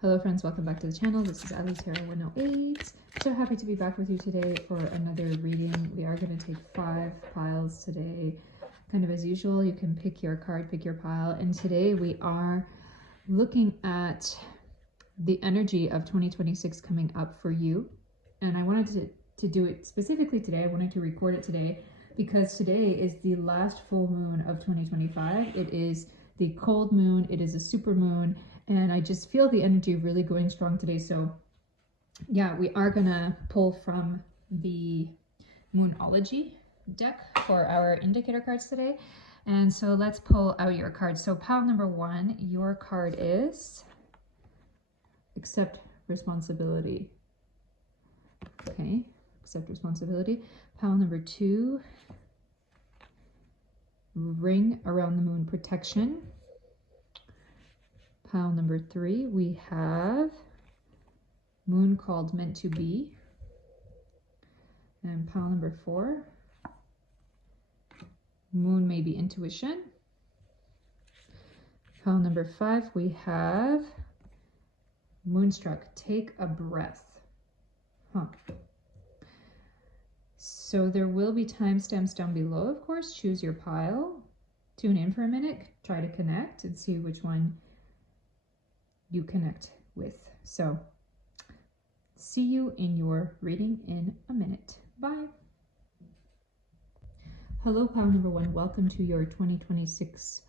Hello friends, welcome back to the channel. This is Allie Tarot 108. So happy to be back with you today for another reading. We are going to take 5 piles today. Kind of as usual, you can pick your card, pick your pile. And today we are looking at the energy of 2026 coming up for you. And I wanted to do it specifically today. I wanted to record it today because today is the last full moon of 2025. It is the cold moon. It is a super moon. And I just feel the energy really going strong today. So yeah, we are gonna pull from the Moonology deck for our indicator cards today. And so let's pull out your cards. So pile number 1, your card is Accept Responsibility. Okay, accept responsibility. Pile number 2, Ring Around the Moon Protection. Pile number 3, we have Moon Called Meant to Be. And pile number 4, Moon May Be Intuition. Pile number 5, we have Moonstruck, Take a Breath. So there will be timestamps down below, of course. Choose your pile. Tune in for a minute. Try to connect and see which one you connect with. So see you in your reading in a minute. Bye. Hello, pile number 1. Welcome to your 2026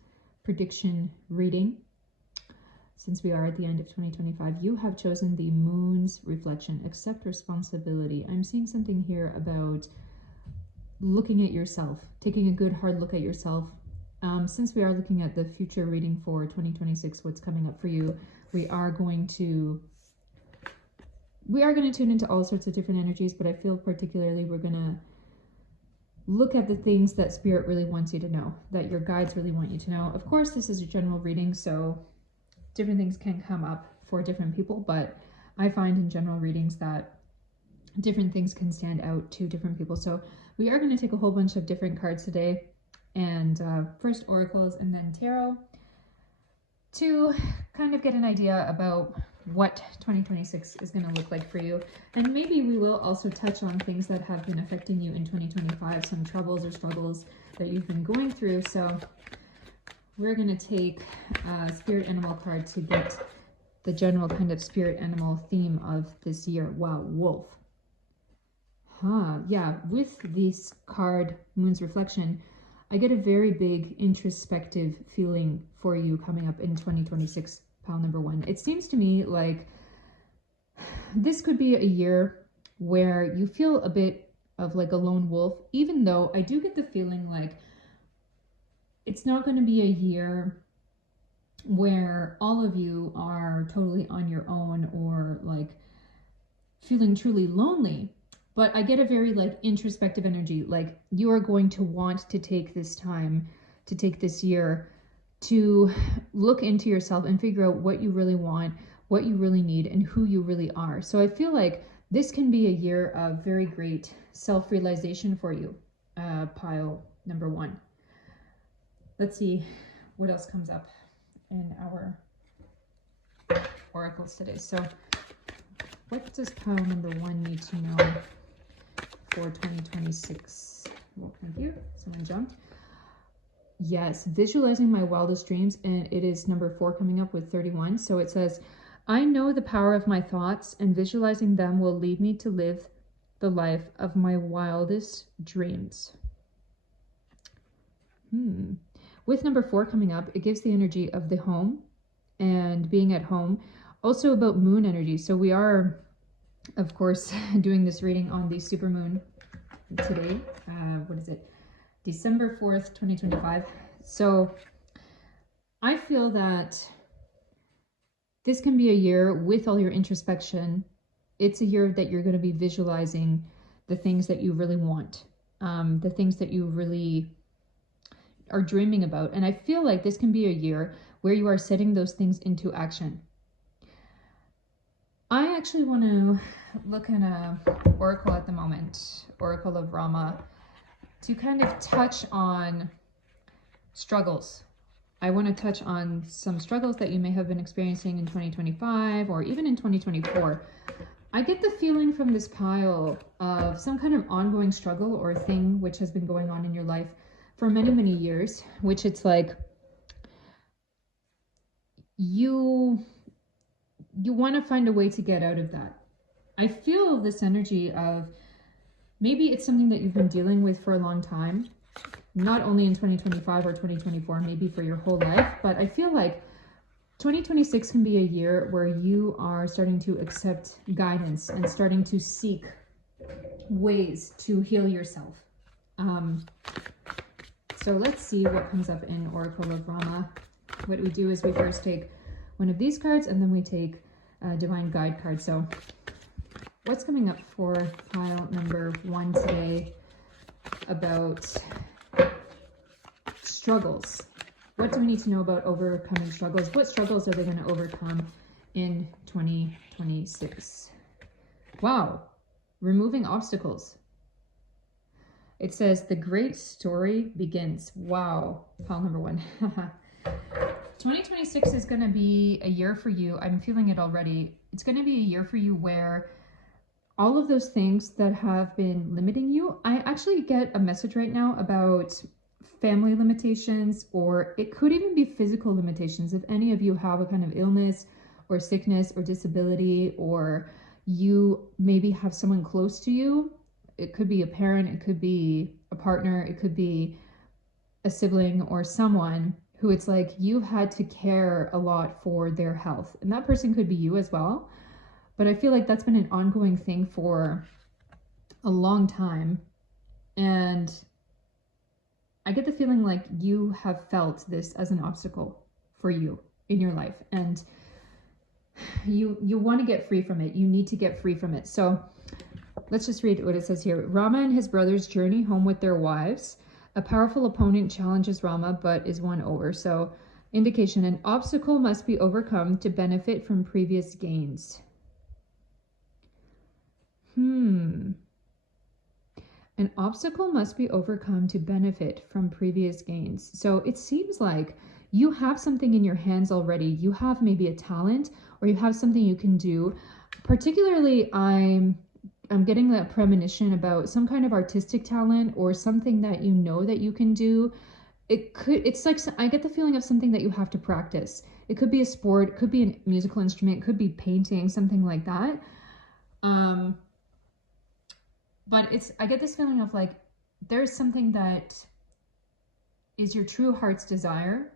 prediction reading. Since we are at the end of 2025, you have chosen the moon's reflection. Accept responsibility. I'm seeing something here about looking at yourself, taking a good hard look at yourself. Since we are looking at the future reading for 2026, what's coming up for you, we are going to tune into all sorts of different energies, but I feel particularly we're going to look at the things that Spirit really wants you to know, that your guides really want you to know. Of course, this is a general reading, so different things can come up for different people, but I find in general readings that different things can stand out to different people. So we are going to take a whole bunch of different cards today, and first oracles and then tarot, to kind of get an idea about what 2026 is going to look like for you. And maybe we will also touch on things that have been affecting you in 2025, some troubles or struggles that you've been going through. So we're going to take a spirit animal card to get the general kind of spirit animal theme of this year. Wow, wolf. Yeah, with this card, Moon's Reflection, I get a very big introspective feeling for you coming up in 2026, pile number 1. It seems to me like this could be a year where you feel a bit of like a lone wolf, even though I do get the feeling like it's not going to be a year where all of you are totally on your own or like feeling truly lonely. But I get a very like introspective energy, like you are going to want to take this time, to take this year to look into yourself and figure out what you really want, what you really need, and who you really are. So I feel like this can be a year of very great self-realization for you, pile number 1. Let's see what else comes up in our oracles today. So what does pile number 1 need to know for 2026? Well, thank you. Someone jumped. Yes, visualizing my wildest dreams, and it is number 4 coming up with 31. So it says, I know the power of my thoughts, and visualizing them will lead me to live the life of my wildest dreams. With number 4 coming up, it gives the energy of the home and being at home, also about moon energy. So we are, of course, doing this reading on the supermoon today. What is it? December 4th, 2025. So I feel that this can be a year with all your introspection. It's a year that you're going to be visualizing the things that you really want, the things that you really are dreaming about. And I feel like this can be a year where you are setting those things into action. I actually want to look at an oracle at the moment, Oracle of Rama, to kind of touch on struggles I want to touch on some struggles that you may have been experiencing in 2025 or even in 2024. I get the feeling from this pile of some kind of ongoing struggle or thing which has been going on in your life for many, many years, which it's like you want to find a way to get out of that. I feel this energy of maybe it's something that you've been dealing with for a long time, not only in 2025 or 2024, maybe for your whole life, but I feel like 2026 can be a year where you are starting to accept guidance and starting to seek ways to heal yourself. So let's see what comes up in Oracle of Rama. What we do is we first take one of these cards and then we take a Divine Guide card. So what's coming up for pile number 1 today about struggles? What do we need to know about overcoming struggles? What struggles are they going to overcome in 2026? Wow, removing obstacles. It says the great story begins. Wow, pile number 1. 2026 is going to be a year for you. I'm feeling it already. It's going to be a year for you where all of those things that have been limiting you, I actually get a message right now about family limitations, or it could even be physical limitations. If any of you have a kind of illness or sickness or disability, or you maybe have someone close to you, it could be a parent, it could be a partner, it could be a sibling or someone who it's like you've had to care a lot for their health. And that person could be you as well. But I feel like that's been an ongoing thing for a long time. And I get the feeling like you have felt this as an obstacle for you in your life. And you want to get free from it. You need to get free from it. So let's just read what it says here. Rama and his brothers journey home with their wives. A powerful opponent challenges Rama but is won over. So indication, an obstacle must be overcome to benefit from previous gains. An obstacle must be overcome to benefit from previous gains. So it seems like you have something in your hands already. You have maybe a talent, or you have something you can do. Particularly, I'm getting that premonition about some kind of artistic talent or something that you know that you can do. It's like, I get the feeling of something that you have to practice. It could be a sport, it could be a musical instrument, it could be painting, something like that. But I get this feeling of like, there's something that is your true heart's desire,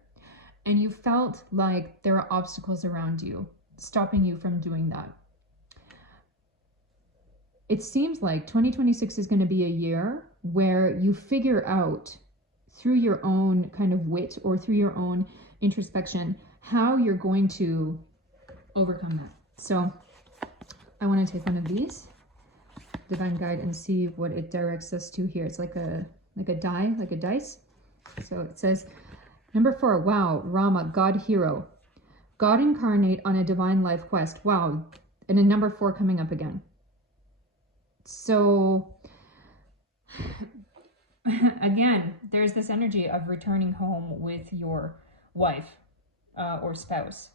and you felt like there are obstacles around you, stopping you from doing that. It seems like 2026 is going to be a year where you figure out through your own kind of wit or through your own introspection how you're going to overcome that. So I want to take one of these Divine Guide and see what it directs us to here. It's like a die, like a dice. So it says number 4. Wow, Rama, God hero, God incarnate on a divine life quest. Wow, and a number 4 coming up again. So again, there's this energy of returning home with your wife or spouse.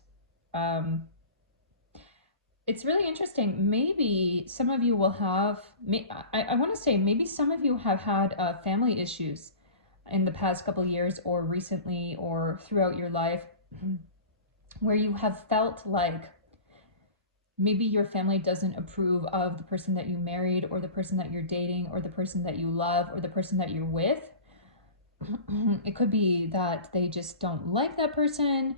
It's really interesting. Maybe some of you will have, I want to say maybe some of you have had family issues in the past couple of years or recently or throughout your life, where you have felt like maybe your family doesn't approve of the person that you married, or the person that you're dating, or the person that you love, or the person that you're with. It could be that they just don't like that person,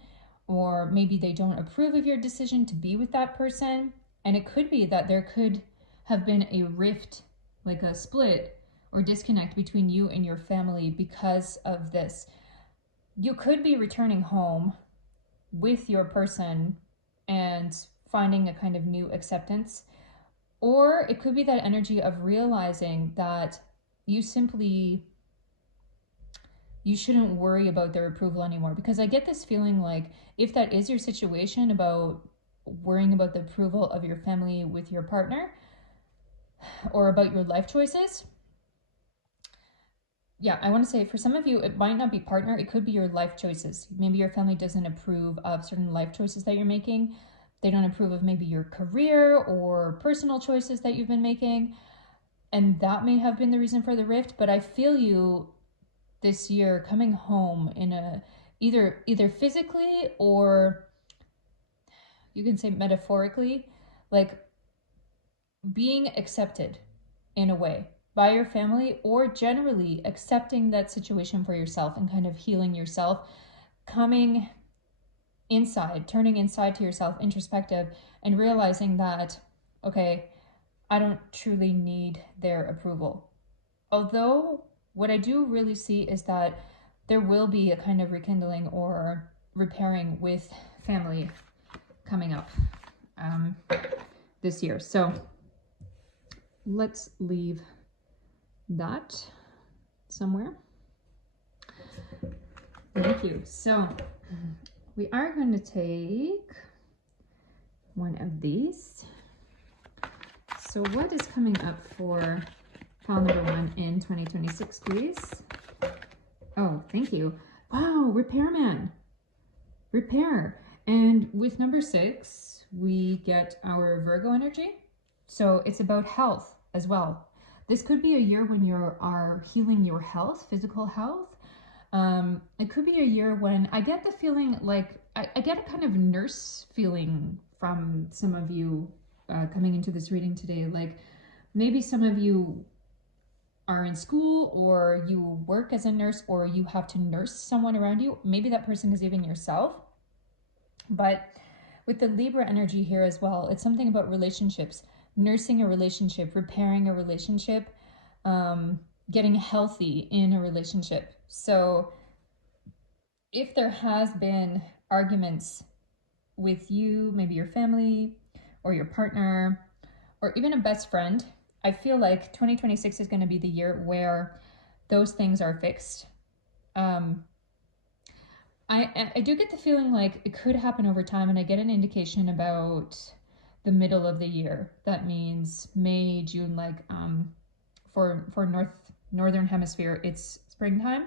or maybe they don't approve of your decision to be with that person. And it could be that there could have been a rift, like a split or disconnect between you and your family because of this. You could be returning home with your person and finding a kind of new acceptance. Or it could be that energy of realizing that you shouldn't worry about their approval anymore. Because I get this feeling like, if that is your situation, about worrying about the approval of your family with your partner, or about your life choices, yeah, I want to say for some of you, it might not be partner. It could be your life choices. Maybe your family doesn't approve of certain life choices that you're making. They don't approve of maybe your career or personal choices that you've been making. And that may have been the reason for the rift. But I feel you this year coming home in a either physically or you can say metaphorically, like being accepted in a way by your family, or generally accepting that situation for yourself and kind of healing yourself, coming inside, turning inside to yourself, introspective, and realizing that, okay, I don't truly need their approval. Although what I do really see is that there will be a kind of rekindling or repairing with family coming up this year. So let's leave that somewhere. Thank you. So we are going to take one of these. So what is coming up for pile number 1 in 2026, please? Oh, thank you. Wow, repairman. Repair. And with number 6, we get our Virgo energy. So it's about health as well. This could be a year when you are healing your health, physical health. It could be a year when I get the feeling like I get a kind of nurse feeling from some of you coming into this reading today. Like maybe some of you are in school or you work as a nurse or you have to nurse someone around you. Maybe that person is even yourself. But with the Libra energy here as well, it's something about relationships, nursing a relationship, repairing a relationship, getting healthy in a relationship. So if there has been arguments with you, maybe your family or your partner or even a best friend, I feel like 2026 is going to be the year where those things are fixed. I do get the feeling like it could happen over time, and I get an indication about the middle of the year. That means May, June, like for northern hemisphere, it's springtime.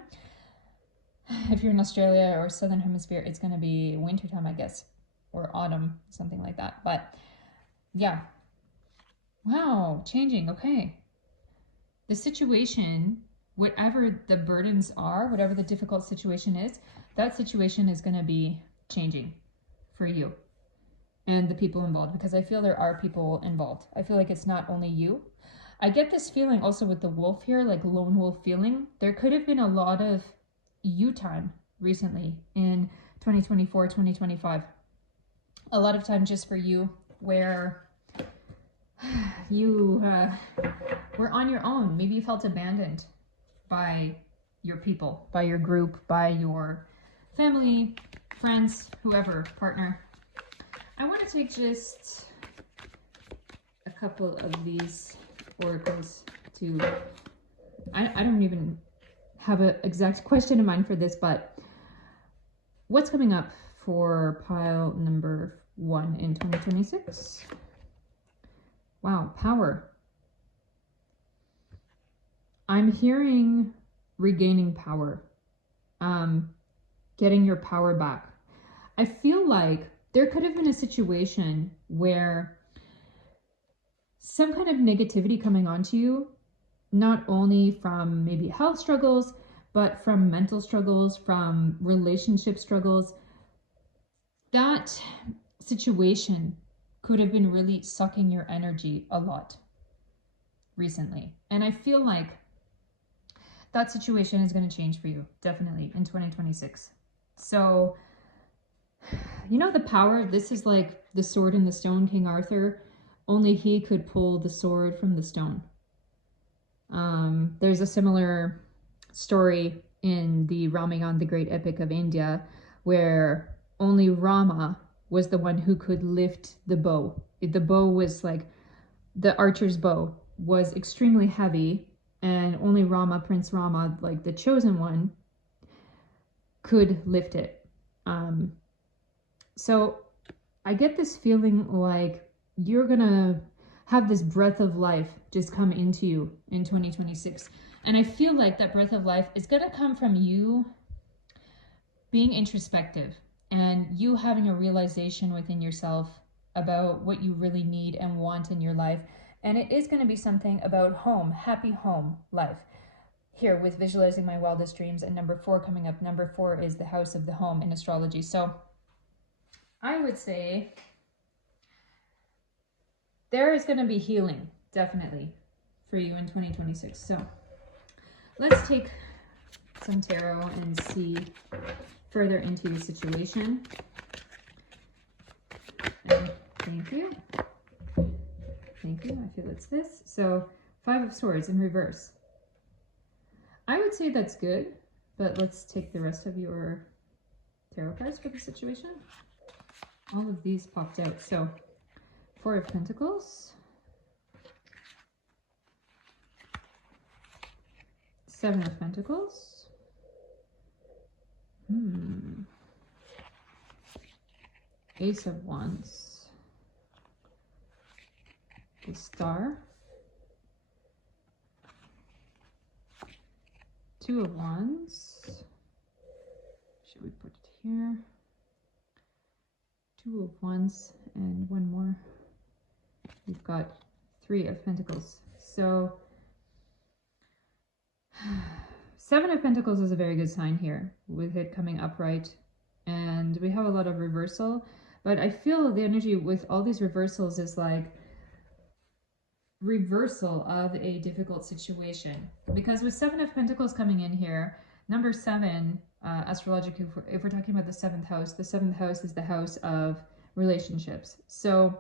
If you're in Australia or southern hemisphere, it's going to be wintertime, I guess, or autumn, something like that. But yeah. Wow, changing. Okay. The situation, whatever the burdens are, whatever the difficult situation is, that situation is going to be changing for you and the people involved, because I feel there are people involved. I feel like it's not only you. I get this feeling also with the wolf here, like lone wolf feeling. There could have been a lot of you time recently in 2024, 2025. A lot of time just for you where you were on your own. Maybe you felt abandoned by your people, by your group, by your family, friends, whoever, partner. I want to take just a couple of these oracles to, I don't even have an exact question in mind for this, but what's coming up for pile number 1 in 2026? Wow, power. I'm hearing regaining power, getting your power back. I feel like there could have been a situation where some kind of negativity coming onto you, not only from maybe health struggles, but from mental struggles, from relationship struggles. That situation could have been really sucking your energy a lot recently. And I feel like that situation is going to change for you, definitely, in 2026. So, you know, the power, this is like the sword in the stone, King Arthur. Only he could pull the sword from the stone. There's a similar story in the Ramayana, the great epic of India, where only Rama was the one who could lift the bow. The bow was like, the archer's bow was extremely heavy, and only Rama, Prince Rama, like the chosen one, could lift it. So I get this feeling like you're gonna have this breath of life just come into you in 2026. And I feel like that breath of life is going to come from you being introspective and you having a realization within yourself about what you really need and want in your life. And it is going to be something about home, happy home life. Here with visualizing my wildest dreams, and number 4 coming up. Number 4 is the house of the home in astrology. So I would say there is going to be healing, definitely, for you in 2026. So let's take some tarot and see further into your situation. And thank you. Thank you. I feel it's this. So 5 of Swords in reverse. I would say that's good, but let's take the rest of your tarot cards for the situation. All of these popped out. So 4 of Pentacles, 7 of Pentacles, Ace of Wands, the Star, 2 of Wands, should we put it here, 2 of Wands, and one more, we've got 3 of Pentacles. So 7 of Pentacles is a very good sign here with it coming upright, and we have a lot of reversal, but I feel the energy with all these reversals is like reversal of a difficult situation, because with 7 of Pentacles coming in here, number 7 astrologically, if we're talking about the 7th house is the house of relationships. So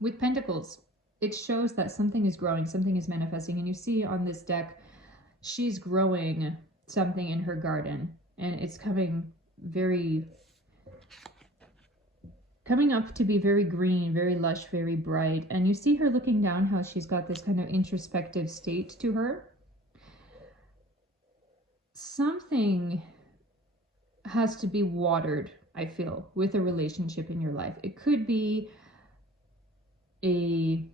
with Pentacles, it shows that something is growing, something is manifesting, and you see on this deck she's growing something in her garden, and it's coming up to be very green, very lush, very bright. And you see her looking down, how she's got this kind of introspective state to her. Something has to be watered, I feel, with a relationship in your life. It could be a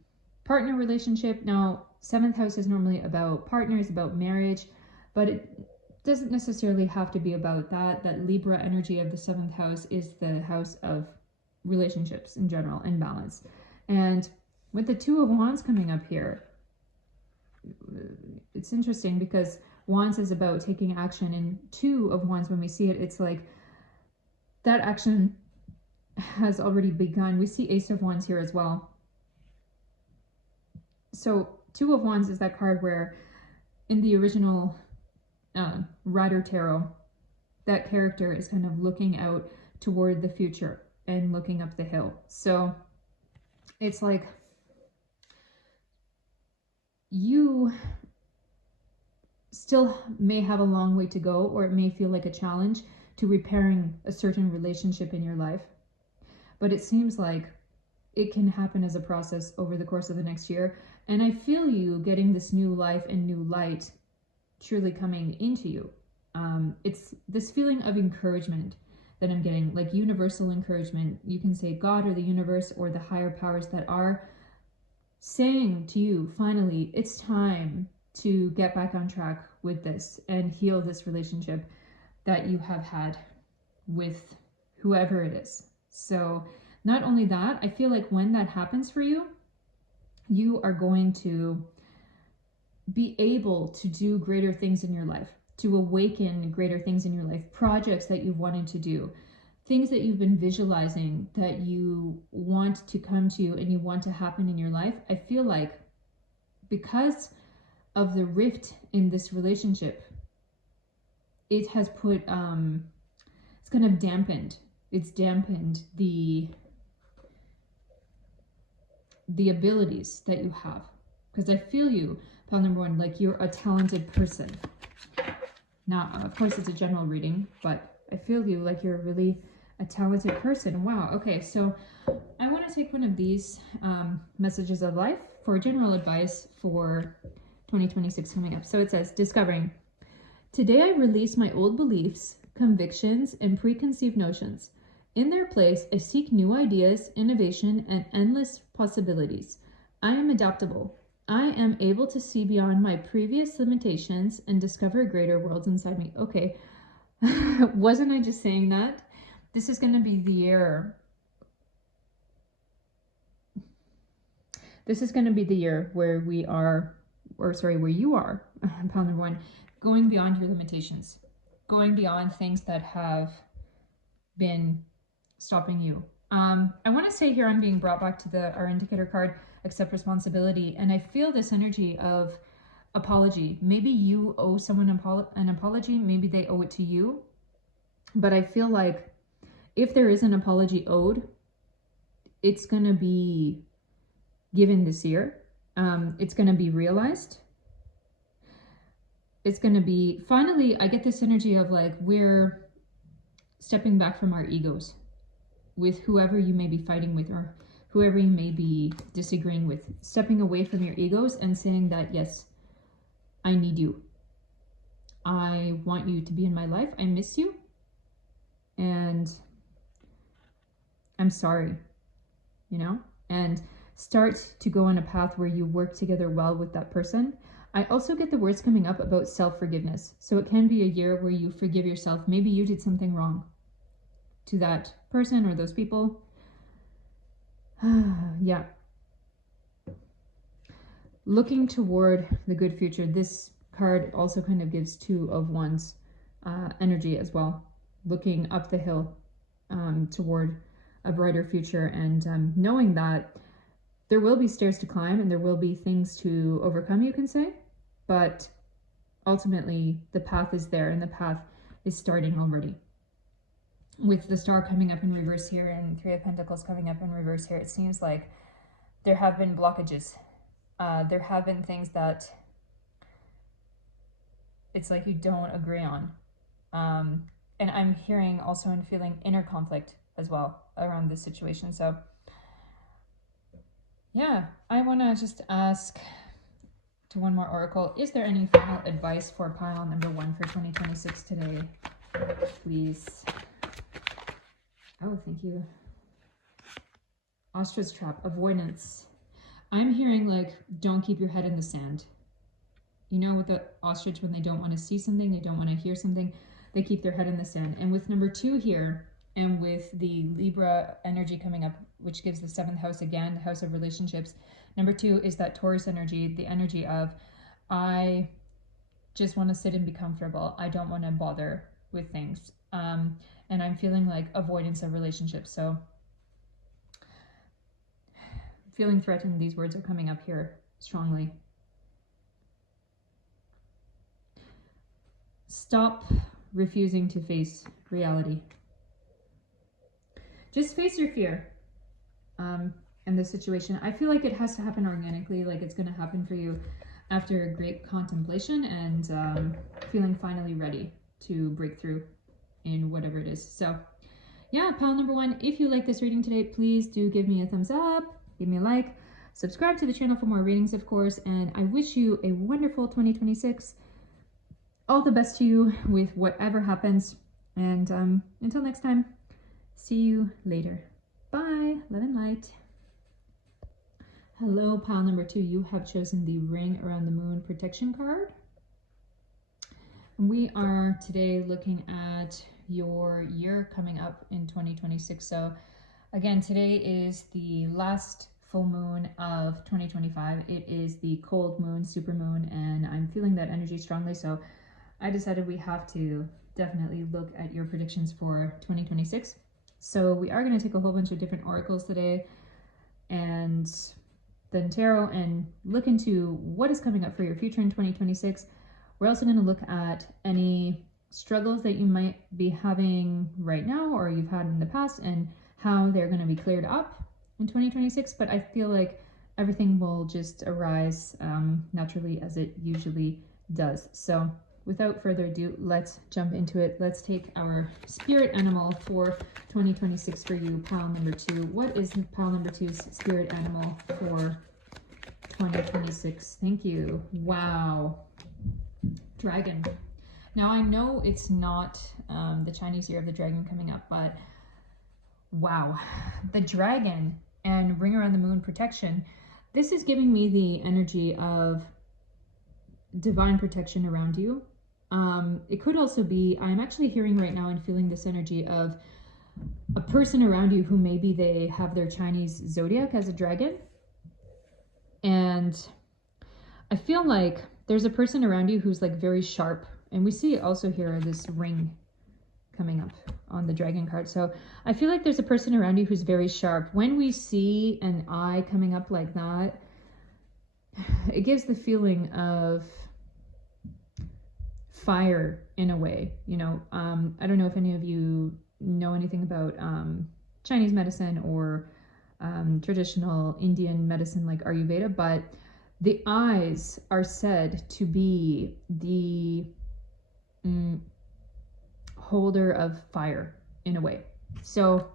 partner relationship. Now, 7th house is normally about partners, about marriage, but it doesn't necessarily have to be about that. That Libra energy of the 7th house is the house of relationships in general and balance. And with the 2 of Wands coming up here, it's interesting because Wands is about taking action, and 2 of Wands, when we see it, it's like that action has already begun. We see Ace of Wands here as well. So 2 of Wands is that card where in the original Rider Tarot, that character is kind of looking out toward the future and looking up the hill. So it's like you still may have a long way to go, or it may feel like a challenge to repairing a certain relationship in your life. But it seems like it can happen as a process over the course of the next year. And I feel you getting this new life and new light truly coming into you. It's this feeling of encouragement that I'm getting, like universal encouragement. You can say God or the universe or the higher powers that are saying to you, finally, it's time to get back on track with this and heal this relationship that you have had with whoever it is. So not only that, I feel like when that happens for you, you are going to be able to do greater things in your life, to awaken greater things in your life, projects that you've wanted to do, things that you've been visualizing that you want to come to you and you want to happen in your life. I feel like because of the rift in this relationship, it has put, it's kind of dampened the abilities that you have. Because I feel you, pile number 1, like you're a talented person. Now, of course, it's a general reading, but I feel you like you're really a talented person. Wow. Okay, so I want to take one of these messages of life for general advice for 2026 coming up. So it says, discovering. Today I release my old beliefs, convictions, and preconceived notions. In their place, I seek new ideas, innovation, and endless possibilities. I am adaptable. I am able to see beyond my previous limitations and discover greater worlds inside me. Okay, wasn't I just saying that? This is going to be the year. This is going to be the year where we are, or sorry, where you are, pile number one, going beyond your limitations, going beyond things that have been stopping you. I want to say here I'm being brought back to our indicator card, accept responsibility, and I feel this energy of apology. Maybe you owe someone an apology, maybe they owe it to you, but I feel like if there is an apology owed, it's going to be given this year. It's going to be realized. It's going to be, finally, I get this energy of like, we're stepping back from our egos with whoever you may be fighting with or whoever you may be disagreeing with, stepping away from your egos and saying that, yes, I need you. I want you to be in my life. I miss you. And I'm sorry, you know, and start to go on a path where you work together well with that person. I also get the words coming up about self-forgiveness. So it can be a year where you forgive yourself. Maybe you did something wrong to that person or those people. Yeah. Looking toward the good future. This card also kind of gives Two of Wands energy as well. Looking up the hill toward a brighter future, and knowing that there will be stairs to climb and there will be things to overcome, you can say, but ultimately the path is there and the path is starting already. With the Star coming up in reverse here and Three of Pentacles coming up in reverse here, it seems like there have been blockages. There have been things that it's like you don't agree on. And I'm hearing also and feeling inner conflict as well around this situation. So yeah, I want to just ask to one more oracle. Is there any final advice for pile number one for 2026 today? Please. Oh, thank you. Ostrich trap, avoidance. I'm hearing like, don't keep your head in the sand. You know, with the ostrich, when they don't want to see something, they don't want to hear something, they keep their head in the sand. And with number two here, and with the Libra energy coming up, which gives the 7th house again, the house of relationships, number two is that Taurus energy, the energy of, I just want to sit and be comfortable. I don't want to bother with things. And I'm feeling like avoidance of relationships. So feeling threatened, these words are coming up here strongly. Stop refusing to face reality. Just face your fear in this situation. I feel like it has to happen organically, like it's going to happen for you after great contemplation and feeling finally ready to break through in whatever it is. So yeah, pile number one, if you like this reading today, please do give me a thumbs up, give me a like, subscribe to the channel for more readings, of course, and I wish you a wonderful 2026. All the best to you with whatever happens, and until next time, see you later. Bye. Love and light. Hello, pile number two. You have chosen the Ring Around the Moon protection card. We are today looking at your year coming up in 2026. So again, today is the last full moon of 2025. It is the cold moon, super moon, and I'm feeling that energy strongly. So I decided we have to definitely look at your predictions for 2026. So we are going to take a whole bunch of different oracles today and then tarot and look into what is coming up for your future in 2026. We're also going to look at any struggles that you might be having right now or you've had in the past and how they're going to be cleared up in 2026. But I feel like everything will just arise naturally as it usually does. So without further ado, let's jump into it. Let's take our spirit animal for 2026 for you, pile number two. What is pile number two's spirit animal for 2026? Thank you. Wow. Dragon. Now, I know it's not the Chinese year of the dragon coming up, but wow. The dragon and Ring Around the Moon protection, this is giving me the energy of divine protection around you. It could also be, I'm actually hearing right now and feeling this energy of a person around you who maybe they have their Chinese zodiac as a dragon. And I feel like there's a person around you who's like very sharp. And we see also here this ring coming up on the dragon card. So I feel like there's a person around you who's very sharp. When we see an eye coming up like that, it gives the feeling of fire in a way, you know. I don't know if any of you know anything about Chinese medicine or traditional Indian medicine like Ayurveda, but the eyes are said to be the holder of fire in a way. So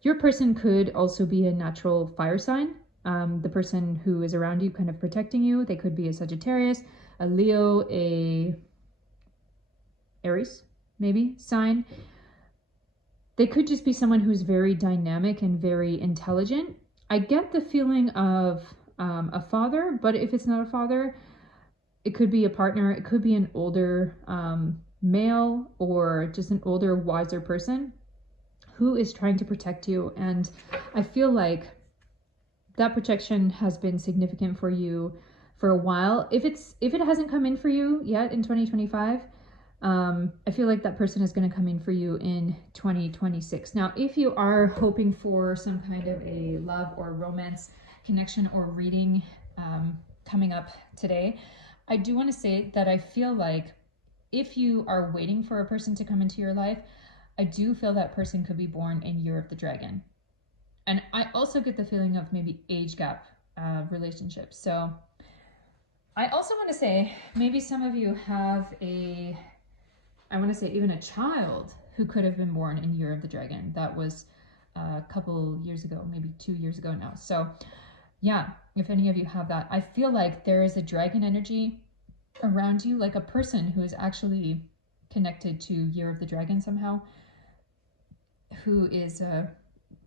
your person could also be a natural fire sign. The person who is around you kind of protecting you, they could be a Sagittarius, a Leo, a Aries, maybe, sign. They could just be someone who's very dynamic and very intelligent. I get the feeling of a father, but if it's not a father, it could be a partner. It could be an older male or just an older, wiser person who is trying to protect you. And I feel like that protection has been significant for you for a while. If it hasn't come in for you yet in 2025, I feel like that person is going to come in for you in 2026. Now, if you are hoping for some kind of a love or romance connection or reading coming up today, I do want to say that I feel like if you are waiting for a person to come into your life, I do feel that person could be born in Year of the Dragon. And I also get the feeling of maybe age gap relationships. So I also want to say, maybe some of you have I want to say even a child who could have been born in Year of the Dragon. That was a couple years ago, maybe 2 years ago now. So yeah, if any of you have that, I feel like there is a dragon energy around you, like a person who is actually connected to Year of the Dragon somehow, who is a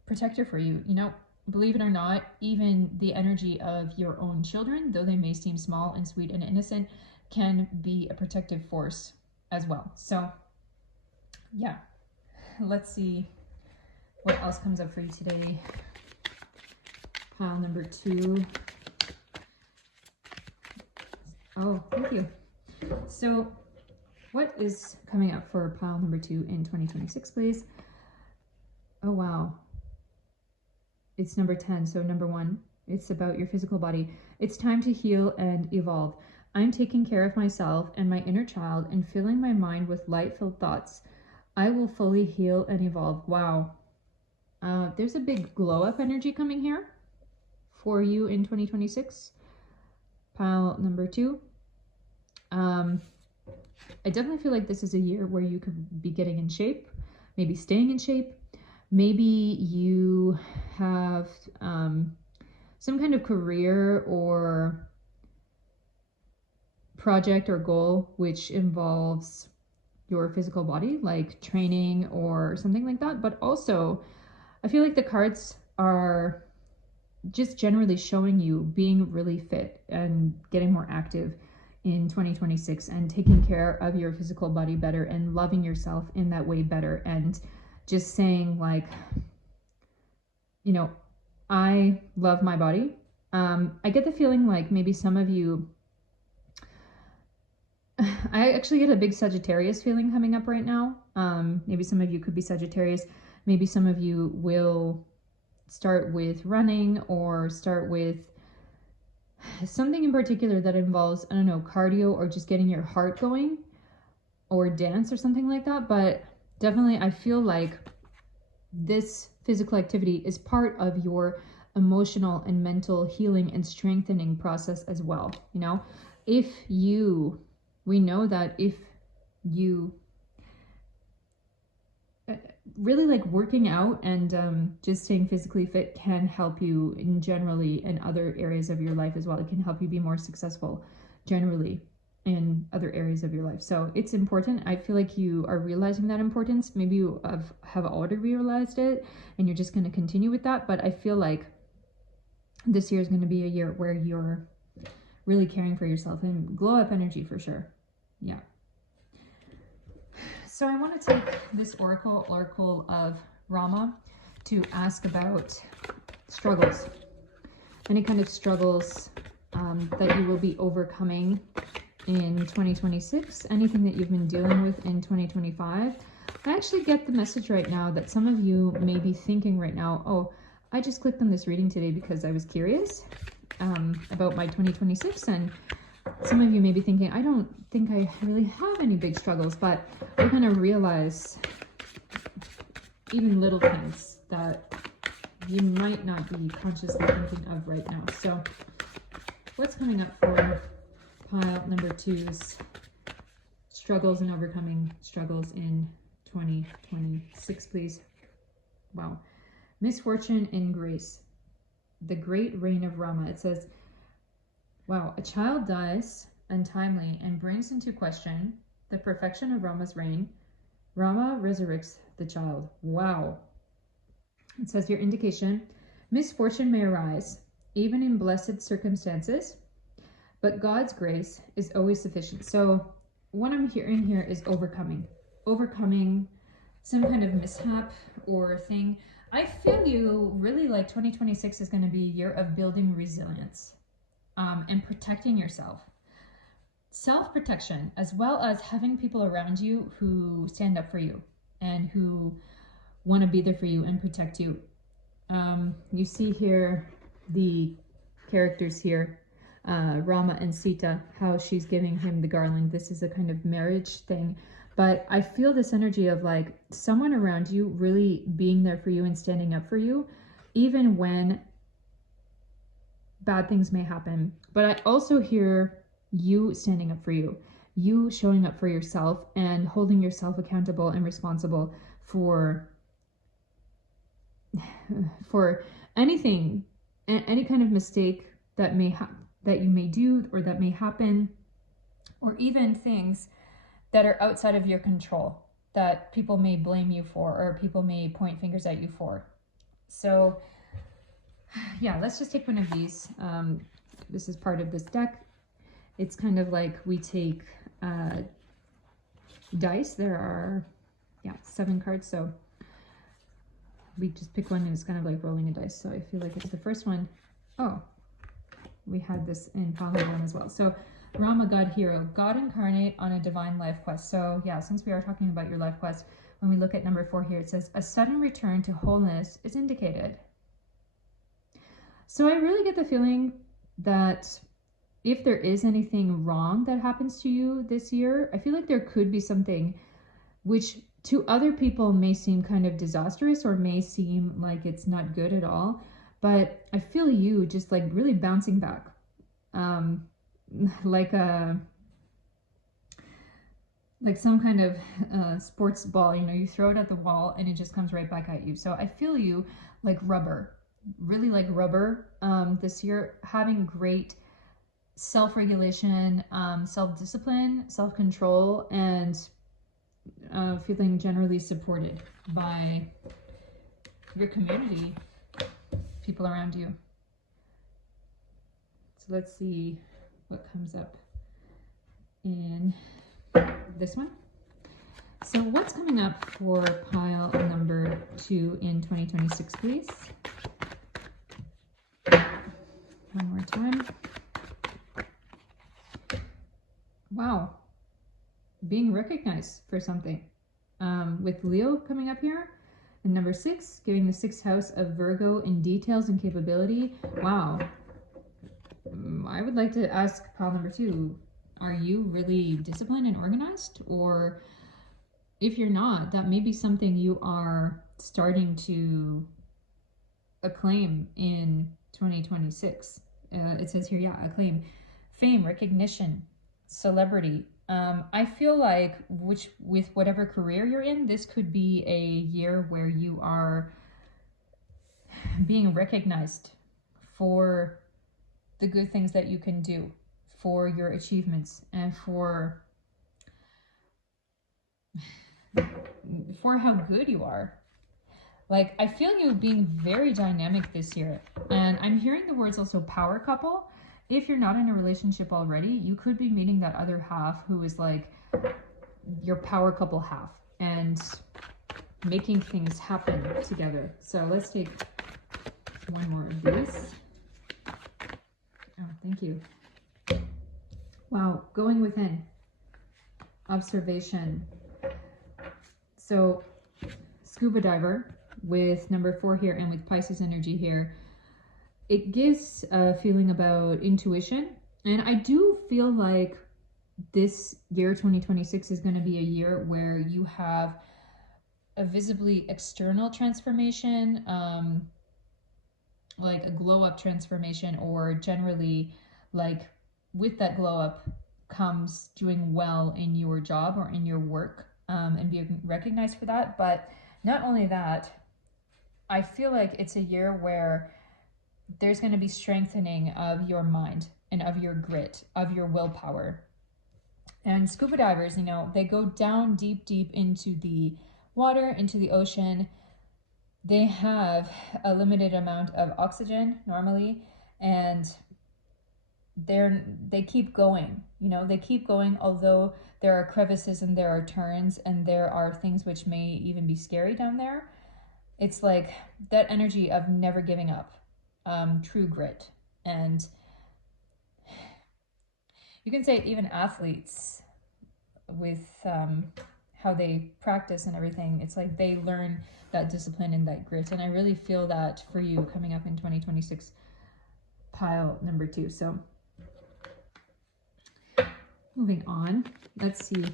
protector for you. You know, believe it or not, even the energy of your own children, though they may seem small and sweet and innocent, can be a protective force as well. So yeah, let's see what else comes up for you today. Pile number 2. Oh, thank you. So what is coming up for pile number 2 in 2026, please? Oh, wow. It's number 10. So number 1, it's about your physical body. It's time to heal and evolve. I'm taking care of myself and my inner child and filling my mind with light-filled thoughts. I will fully heal and evolve. Wow. There's a big glow-up energy coming here for you in 2026. Pile number 2. I definitely feel like this is a year where you could be getting in shape, maybe staying in shape. Maybe you have some kind of career or project or goal which involves your physical body, like training or something like that. But also, I feel like the cards are just generally showing you being really fit and getting more active in 2026 and taking care of your physical body better and loving yourself in that way better, and just saying like, you know, I love my body. I get the feeling like maybe some of you, I actually get a big Sagittarius feeling coming up right now. Maybe some of you could be Sagittarius. Maybe some of you will start with running or start with something in particular that involves, I don't know, cardio or just getting your heart going, or dance or something like that. But definitely I feel like this physical activity is part of your emotional and mental healing and strengthening process as well. You know, we know that if you really like working out and just staying physically fit can help you in generally in other areas of your life as well. It can help you be more successful generally in other areas of your life. So it's important. I feel like you are realizing that importance. Maybe you have already realized it and you're just going to continue with that. But I feel like this year is going to be a year where you're really caring for yourself, and glow up energy for sure. Yeah. So I want to take this oracle of Rama, to ask about struggles, any kind of struggles that you will be overcoming in 2026, anything that you've been dealing with in 2025. I actually get the message right now that some of you may be thinking right now, oh, I just clicked on this reading today because I was curious about my 2026, and some of you may be thinking, I don't think I really have any big struggles, but we're going to realize even little things that you might not be consciously thinking of right now. So what's coming up for pile number 2's struggles and overcoming struggles in 2026, please? Wow. Misfortune and grace. The great reign of Rama. It says, wow, a child dies untimely and brings into question the perfection of Rama's reign. Rama resurrects the child. Wow. It says your indication, misfortune may arise, even in blessed circumstances, but God's grace is always sufficient. So what I'm hearing here is overcoming some kind of mishap or thing. I feel you really like 2026 is going to be a year of building resilience and protecting yourself. Self-protection, as well as having people around you who stand up for you and who want to be there for you and protect you. You see here the characters here, Rama and Sita, how she's giving him the garland. This is a kind of marriage thing, but I feel this energy of like someone around you really being there for you and standing up for you, even when bad things may happen. But I also hear you standing up for you, you showing up for yourself and holding yourself accountable and responsible for anything, any kind of mistake that that you may do or that may happen, or even things that are outside of your control that people may blame you for or people may point fingers at you for. So yeah, let's just take one of these. This is part of this deck. It's kind of like we take dice. There are 7 cards, so we just pick one and it's kind of like rolling a dice. So I feel like it's the first one. Oh, we had this in pile number 1 as well. So Rama, God hero, God incarnate on a divine life quest. So yeah, since we are talking about your life quest, when we look at number 4 here, it says a sudden return to wholeness is indicated. So I really get the feeling that if there is anything wrong that happens to you this year, I feel like there could be something which to other people may seem kind of disastrous or may seem like it's not good at all. But I feel you just like really bouncing back, like some kind of sports ball, you throw it at the wall and it just comes right back at you. So I feel you like rubber, really like rubber this year, having great self-regulation, self-discipline, self-control, and feeling generally supported by your community, people around you. So let's see what comes up in this one. So what's coming up for pile number 2 in 2026, please? One more time. Wow. Being recognized for something. With Leo coming up here. And number 6, giving the 6th house of Virgo in details and capability. Wow. I would like to ask pile number 2, are you really disciplined and organized? Or if you're not, that may be something you are starting to acclaim in 2026. It says here, acclaim. Fame, recognition, celebrity. I feel like with whatever career you're in, this could be a year where you are being recognized for the good things that you can do, for your achievements, and for how good you are. Like, I feel you being very dynamic this year. And I'm hearing the words also power couple. If you're not in a relationship already, you could be meeting that other half who is like your power couple half and making things happen together. So let's take one more of these. Oh, thank you. Wow, going within. Observation. So scuba diver with number 4 here and with Pisces energy here. It gives a feeling about intuition. And I do feel like this year 2026 is going to be a year where you have a visibly external transformation, like a glow up transformation, or generally like with that glow up comes doing well in your job or in your work, and being recognized for that. But not only that, I feel like it's a year where there's going to be strengthening of your mind and of your grit, of your willpower. And scuba divers, you know, they go down deep, deep into the water, into the ocean. They have a limited amount of oxygen normally, and they keep going, you know, they keep going, although there are crevices and there are turns and there are things which may even be scary down there. It's like that energy of never giving up, true grit. And you can say even athletes with how they practice and everything, it's like they learn that discipline and that grit. And I really feel that for you coming up in 2026, pile number 2. So moving on, let's see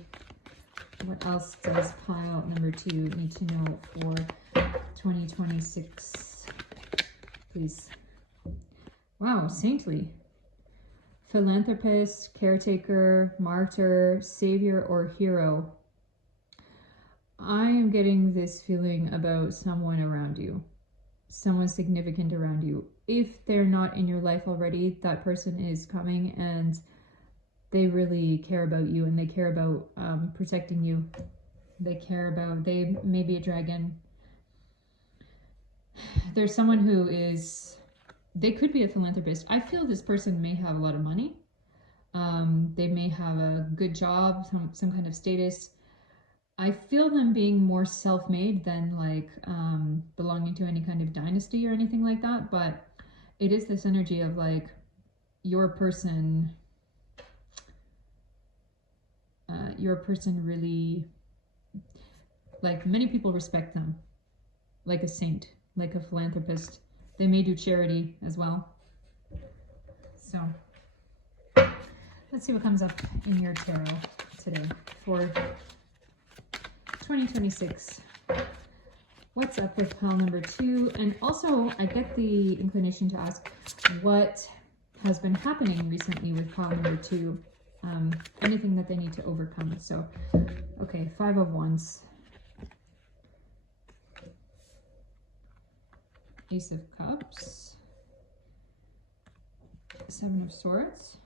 what else does pile number 2 need to know for 2026, please. Wow, saintly. Philanthropist, caretaker, martyr, savior, or hero. I am getting this feeling about someone around you, someone significant around you. If they're not in your life already, that person is coming and they really care about you, and they care about protecting you. They may be a dragon. There's someone who is, they could be a philanthropist. I feel this person may have a lot of money. They may have a good job, some kind of status. I feel them being more self-made than like belonging to any kind of dynasty or anything like that. But it is this energy of like your person really, like many people respect them, like a saint, like a philanthropist. They may do charity as well. So let's see what comes up in your tarot today for 2026. What's up with pile number 2? And also I get the inclination to ask what has been happening recently with pile number 2. Anything that they need to overcome. So, okay, 5 of Wands. Ace of Cups. 7 of Swords.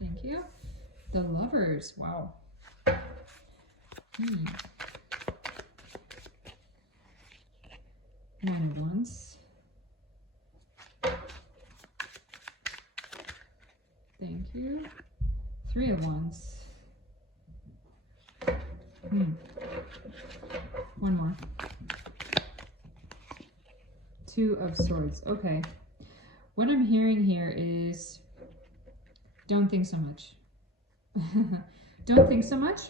Thank you. The Lovers. Wow. 9 of Wands. Thank you. 3 of Wands. One more. 2 of Swords. Okay. What I'm hearing here is don't think so much. Don't think so much.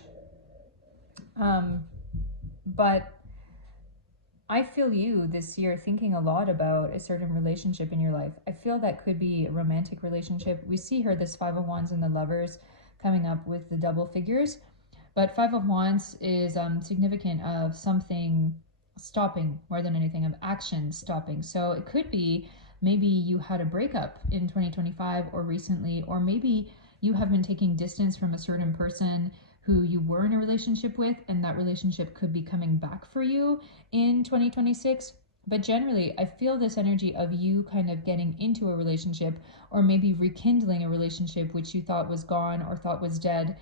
But I feel you this year thinking a lot about a certain relationship in your life. I feel that could be a romantic relationship. We see here this 5 of Wands and the Lovers coming up with the double figures. But 5 of Wands is significant of something stopping more than anything, of action stopping. So it could be maybe you had a breakup in 2025 or recently, or maybe you have been taking distance from a certain person who you were in a relationship with, and that relationship could be coming back for you in 2026. But generally, I feel this energy of you kind of getting into a relationship, or maybe rekindling a relationship which you thought was gone or thought was dead.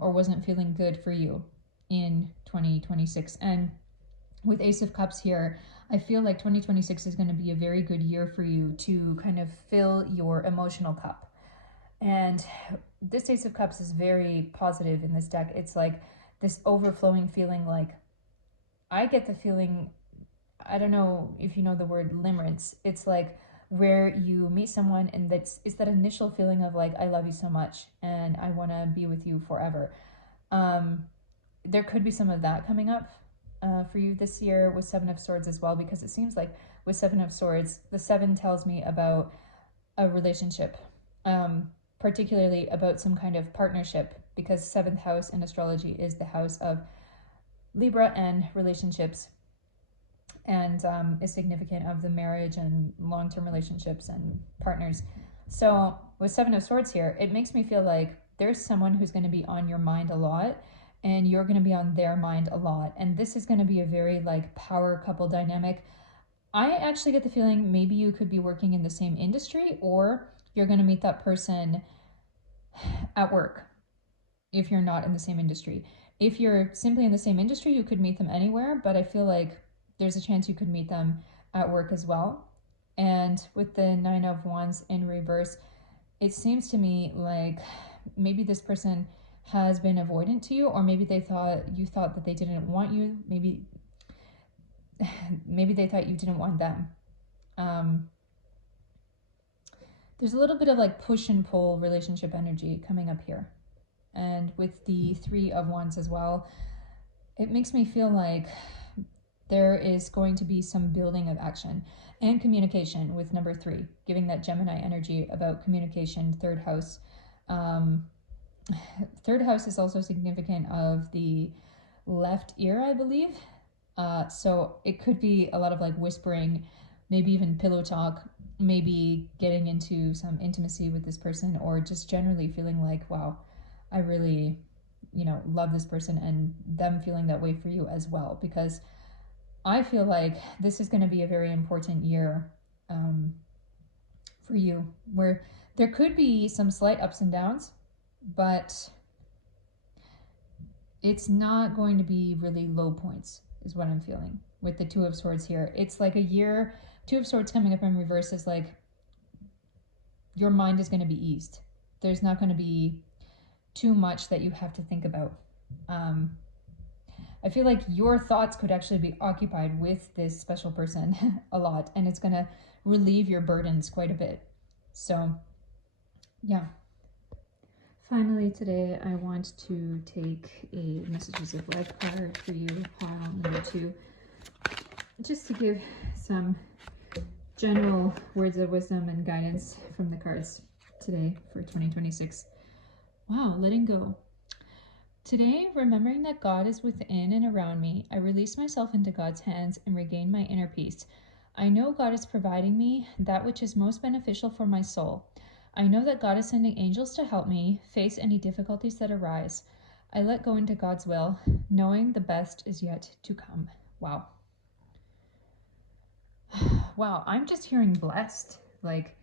or wasn't feeling good for you in 2026. And with Ace of Cups here, I feel like 2026 is going to be a very good year for you to kind of fill your emotional cup. And this Ace of Cups is very positive in this deck. It's like this overflowing feeling, like I get the feeling, I don't know if you know the word limerence. It's like where you meet someone and it's that initial feeling of like, I love you so much and I want to be with you forever. There could be some of that coming up for you this year with Seven of Swords as well, because it seems like with Seven of Swords, the 7 tells me about a relationship, particularly about some kind of partnership, because 7th house in astrology is the house of Libra and relationships, and is significant of the marriage and long-term relationships and partners. So with 7 of Swords here, it makes me feel like there's someone who's going to be on your mind a lot, and you're going to be on their mind a lot. And this is going to be a very like power couple dynamic. I actually get the feeling maybe you could be working in the same industry, or you're going to meet that person at work if you're not in the same industry. If you're simply in the same industry, you could meet them anywhere, but I feel like there's a chance you could meet them at work as well. And with the 9 of Wands in reverse, it seems to me like maybe this person has been avoidant to you, or maybe they thought you thought that they didn't want you. Maybe they thought you didn't want them. There's a little bit of like push and pull relationship energy coming up here. And with the 3 of Wands as well, it makes me feel like there is going to be some building of action and communication with number 3, giving that Gemini energy about communication, 3rd house. 3rd house is also significant of the left ear, I believe. So it could be a lot of like whispering, maybe even pillow talk, maybe getting into some intimacy with this person, or just generally feeling like, wow, I really, love this person, and them feeling that way for you as well. Because I feel like this is going to be a very important year for you, where there could be some slight ups and downs, but it's not going to be really low points, is what I'm feeling with the 2 of Swords here. It's like a year, 2 of Swords coming up in reverse is like your mind is going to be eased. There's not going to be too much that you have to think about. I feel like your thoughts could actually be occupied with this special person a lot, and it's going to relieve your burdens quite a bit. So, yeah. Finally, today I want to take a Messages of Life card for you, pile number 2, just to give some general words of wisdom and guidance from the cards today for 2026. Wow, letting go. Today, remembering that God is within and around me, I release myself into God's hands and regain my inner peace. I know God is providing me that which is most beneficial for my soul. I know that God is sending angels to help me face any difficulties that arise. I let go into God's will, knowing the best is yet to come. Wow. Wow, I'm just hearing blessed. Like,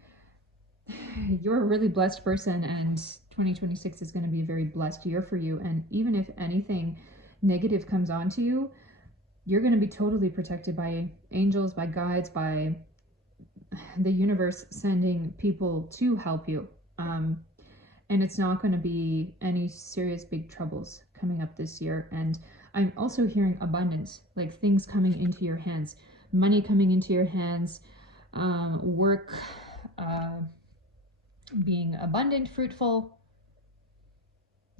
you're a really blessed person, and 2026 is going to be a very blessed year for you. And even if anything negative comes onto you, you're going to be totally protected by angels, by guides, by the universe sending people to help you. And it's not going to be any serious big troubles coming up this year. And I'm also hearing abundance, like things coming into your hands, money coming into your hands, work being abundant, fruitful,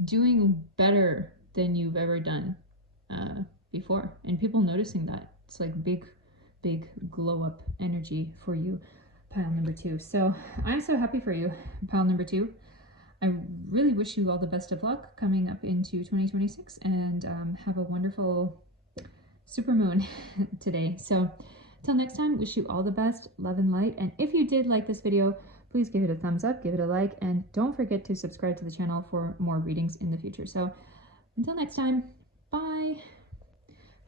doing better than you've ever done before, and people noticing that. It's like big glow up energy for you, pile number 2. So I'm so happy for you, pile number 2. I really wish you all the best of luck coming up into 2026, and have a wonderful supermoon today. So till next time, wish you all the best, love and light. And if you did like this video, please give it a thumbs up, give it a like, and don't forget to subscribe to the channel for more readings in the future. So until next time, bye.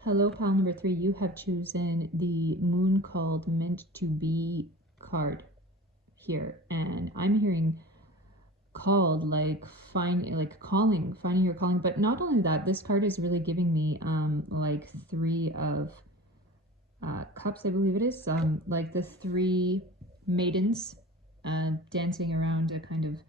Hello, pile number 3. You have chosen the Moon Called Meant to Be card here, and I'm hearing called, like finding your calling. But not only that, this card is really giving me like 3 of cups, I believe it is, like the 3 maidens dancing around a kind of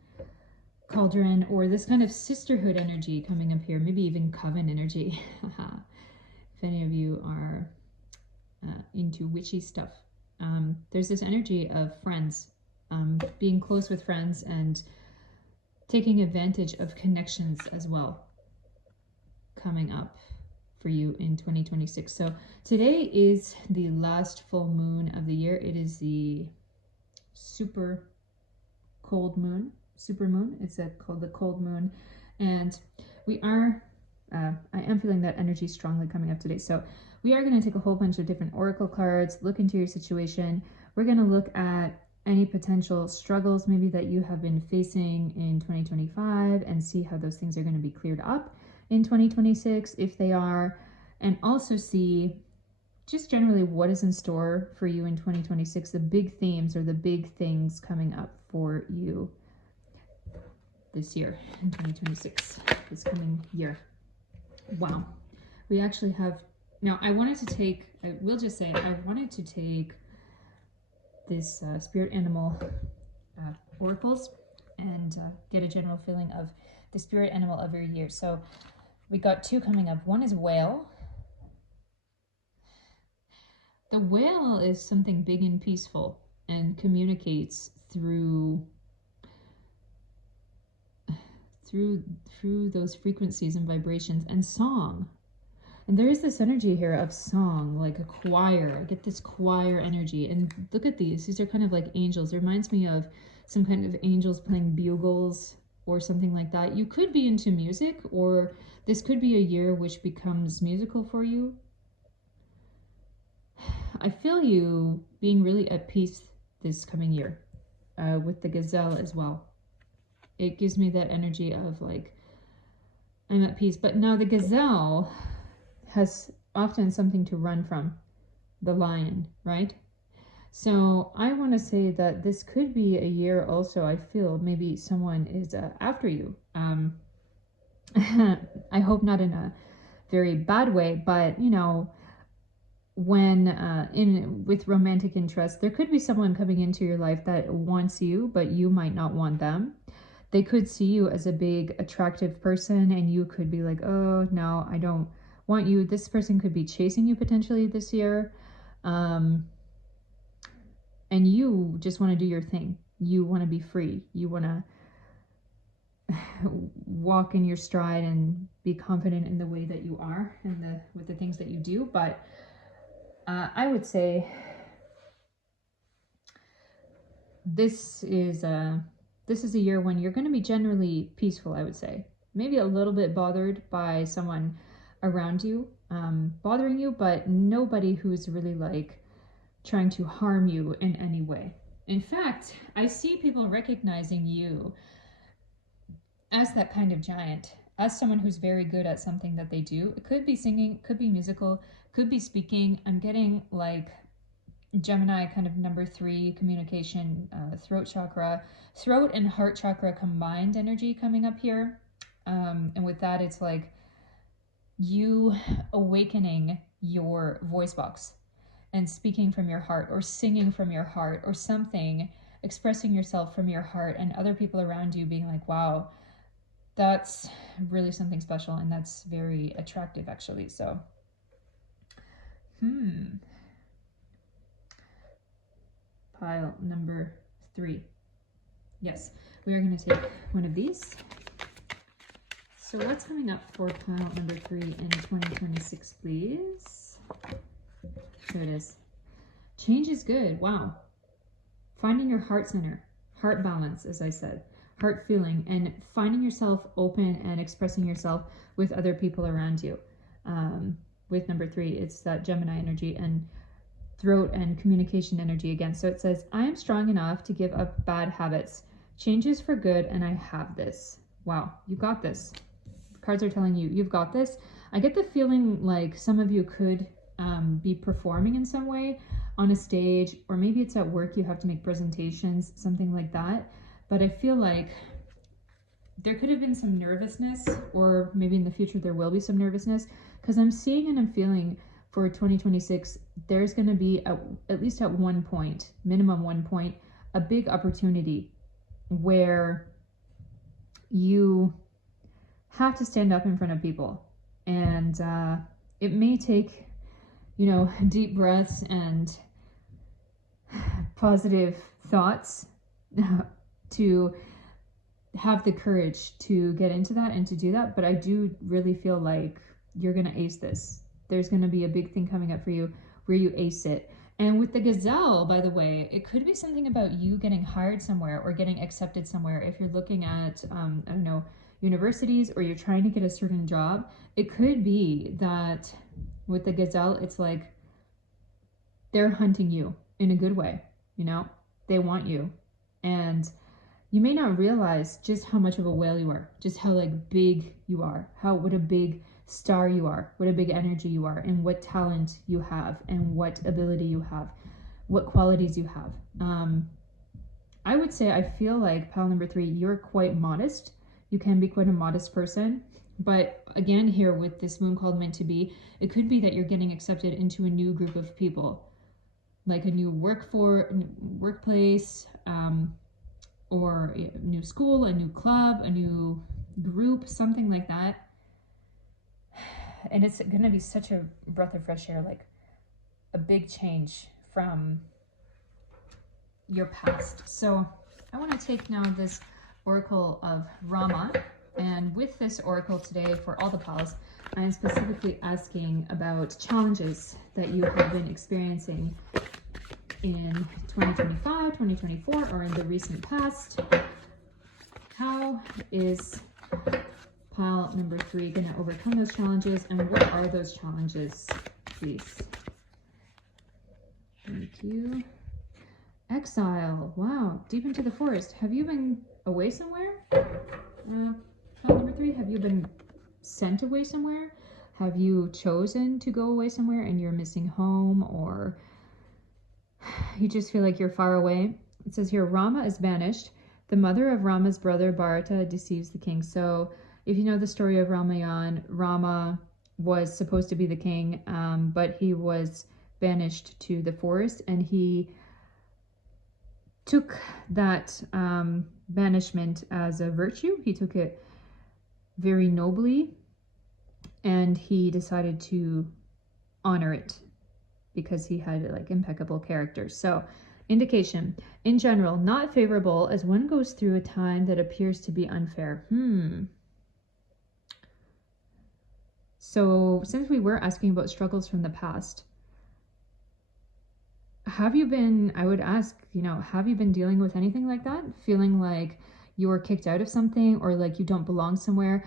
cauldron, or this kind of sisterhood energy coming up here, maybe even coven energy. If any of you are into witchy stuff, there's this energy of friends, being close with friends and taking advantage of connections as well coming up for you in 2026. So today is the last full moon of the year. It is the super cold moon, super moon. It's called the cold moon, and we are I am feeling that energy strongly coming up today. So we are going to take a whole bunch of different oracle cards, look into your situation. We're going to look at any potential struggles maybe that you have been facing in 2025 and see how those things are going to be cleared up in 2026, if they are, and also see just generally what is in store for you in 2026, the big themes or the big things coming up for you this year in 2026, this coming year. Wow. We actually have, now I wanted to take, I will just say, I wanted to take this spirit animal oracles and get a general feeling of the spirit animal of your year. So we got 2 coming up. One is whale. The whale is something big and peaceful and communicates through those frequencies and vibrations and song. And there is this energy here of song, like a choir. I get this choir energy. And look at these. These are kind of like angels. It reminds me of some kind of angels playing bugles or something like that. You could be into music, or this could be a year which becomes musical for you. I feel you being really at peace this coming year with the gazelle as well. It gives me that energy of like, I'm at peace. But now the gazelle has often something to run from, the lion, right? So I want to say that this could be a year also, I feel maybe someone is after you. I hope not in a very bad way, but you know, when with romantic interest, there could be someone coming into your life that wants you, but you might not want them. They could see you as a big attractive person and you could be like, oh no, I don't want you. This person could be chasing you potentially this year, and you just want to do your thing. You want to be free. You want to walk in your stride and be confident in the way that you are and with the things that you do. But I would say this is a year when you're going to be generally peaceful, I would say. Maybe a little bit bothered by someone around you, bothering you, but nobody who's really like trying to harm you in any way. In fact, I see people recognizing you as that kind of giant, as someone who's very good at something that they do. It could be singing, could be musical, could be speaking. I'm getting like Gemini kind of number 3 communication, throat chakra, throat and heart chakra combined energy coming up here. And with that, it's like you awakening your voice box and speaking from your heart, or singing from your heart, or something, expressing yourself from your heart, and other people around you being like, wow, that's really something special, and that's very attractive actually. So pile number 3. Yes, we are going to take one of these. So what's coming up for pile number 3 in 2026, please? There it is. Change is good. Wow. Finding your heart center, heart balance, as I said, heart feeling, and finding yourself open and expressing yourself with other people around you. With number 3, it's that Gemini energy and throat and communication energy again. So it says, I am strong enough to give up bad habits. Change is for good, and I have this. Wow, you got this. Cards are telling you, you've got this. I get the feeling like some of you could be performing in some way on a stage, or maybe it's at work, you have to make presentations, something like that. But I feel like there could have been some nervousness, or maybe in the future there will be some nervousness, because I'm seeing and I'm feeling for 2026, there's going to be, at least at one point, minimum one point, a big opportunity where you have to stand up in front of people. And it may take, you know, deep breaths and positive thoughts to have the courage to get into that and to do that. But I do really feel like you're going to ace this. There's going to be a big thing coming up for you where you ace it. And with the gazelle, by the way, it could be something about you getting hired somewhere or getting accepted somewhere. If you're looking at, I don't know, universities, or you're trying to get a certain job, it could be that with the gazelle, it's like they're hunting you in a good way, you know? They want you. And you may not realize just how much of a whale you are, just how like big you are, what a big star you are, what a big energy you are, and what talent you have, and what ability you have, what qualities you have. I would say, I feel like pile number 3, you're quite modest. You can be quite a modest person. But again, here with this moon called meant to be, it could be that you're getting accepted into a new group of people, like a new workplace, or a new school, a new club, a new group, something like that. And it's going to be such a breath of fresh air, like a big change from your past. So I want to take now this Oracle of Rama. And with this Oracle today, for all the piles, I am specifically asking about challenges that you have been experiencing in 2025, 2024, or in the recent past. How is pile number 3 going to overcome those challenges, and what are those challenges, please? Thank you. Exile. Wow, deep into the forest. Have you been away somewhere? Pile number 3, have you been sent away somewhere? Have you chosen to go away somewhere and you're missing home, or you just feel like you're far away? It says here, Rama is banished. The mother of Rama's brother Bharata deceives the king. So if you know the story of Ramayan, Rama was supposed to be the king, but he was banished to the forest, and he took that banishment as a virtue. He took it very nobly, and he decided to honor it because he had like impeccable character. So indication, in general, not favorable as one goes through a time that appears to be unfair. So since we were asking about struggles from the past, have you been, I would ask, you know, have you been dealing with anything like that? Feeling like you were kicked out of something, or like you don't belong somewhere?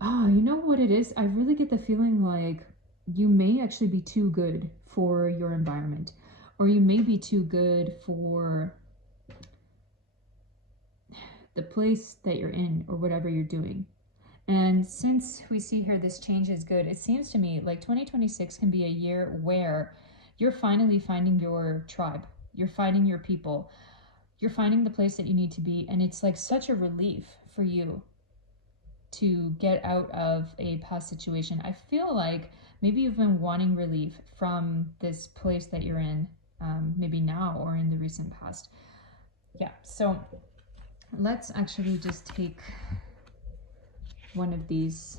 Oh, you know what it is? I really get the feeling like you may actually be too good for your environment, or you may be too good for the place that you're in, or whatever you're doing. And since we see here this change is good, it seems to me like 2026 can be a year where you're finally finding your tribe, you're finding your people, you're finding the place that you need to be. And it's like such a relief for you to get out of a past situation. I feel like maybe you've been wanting relief from this place that you're in, maybe now or in the recent past. Yeah, so let's actually just take one of these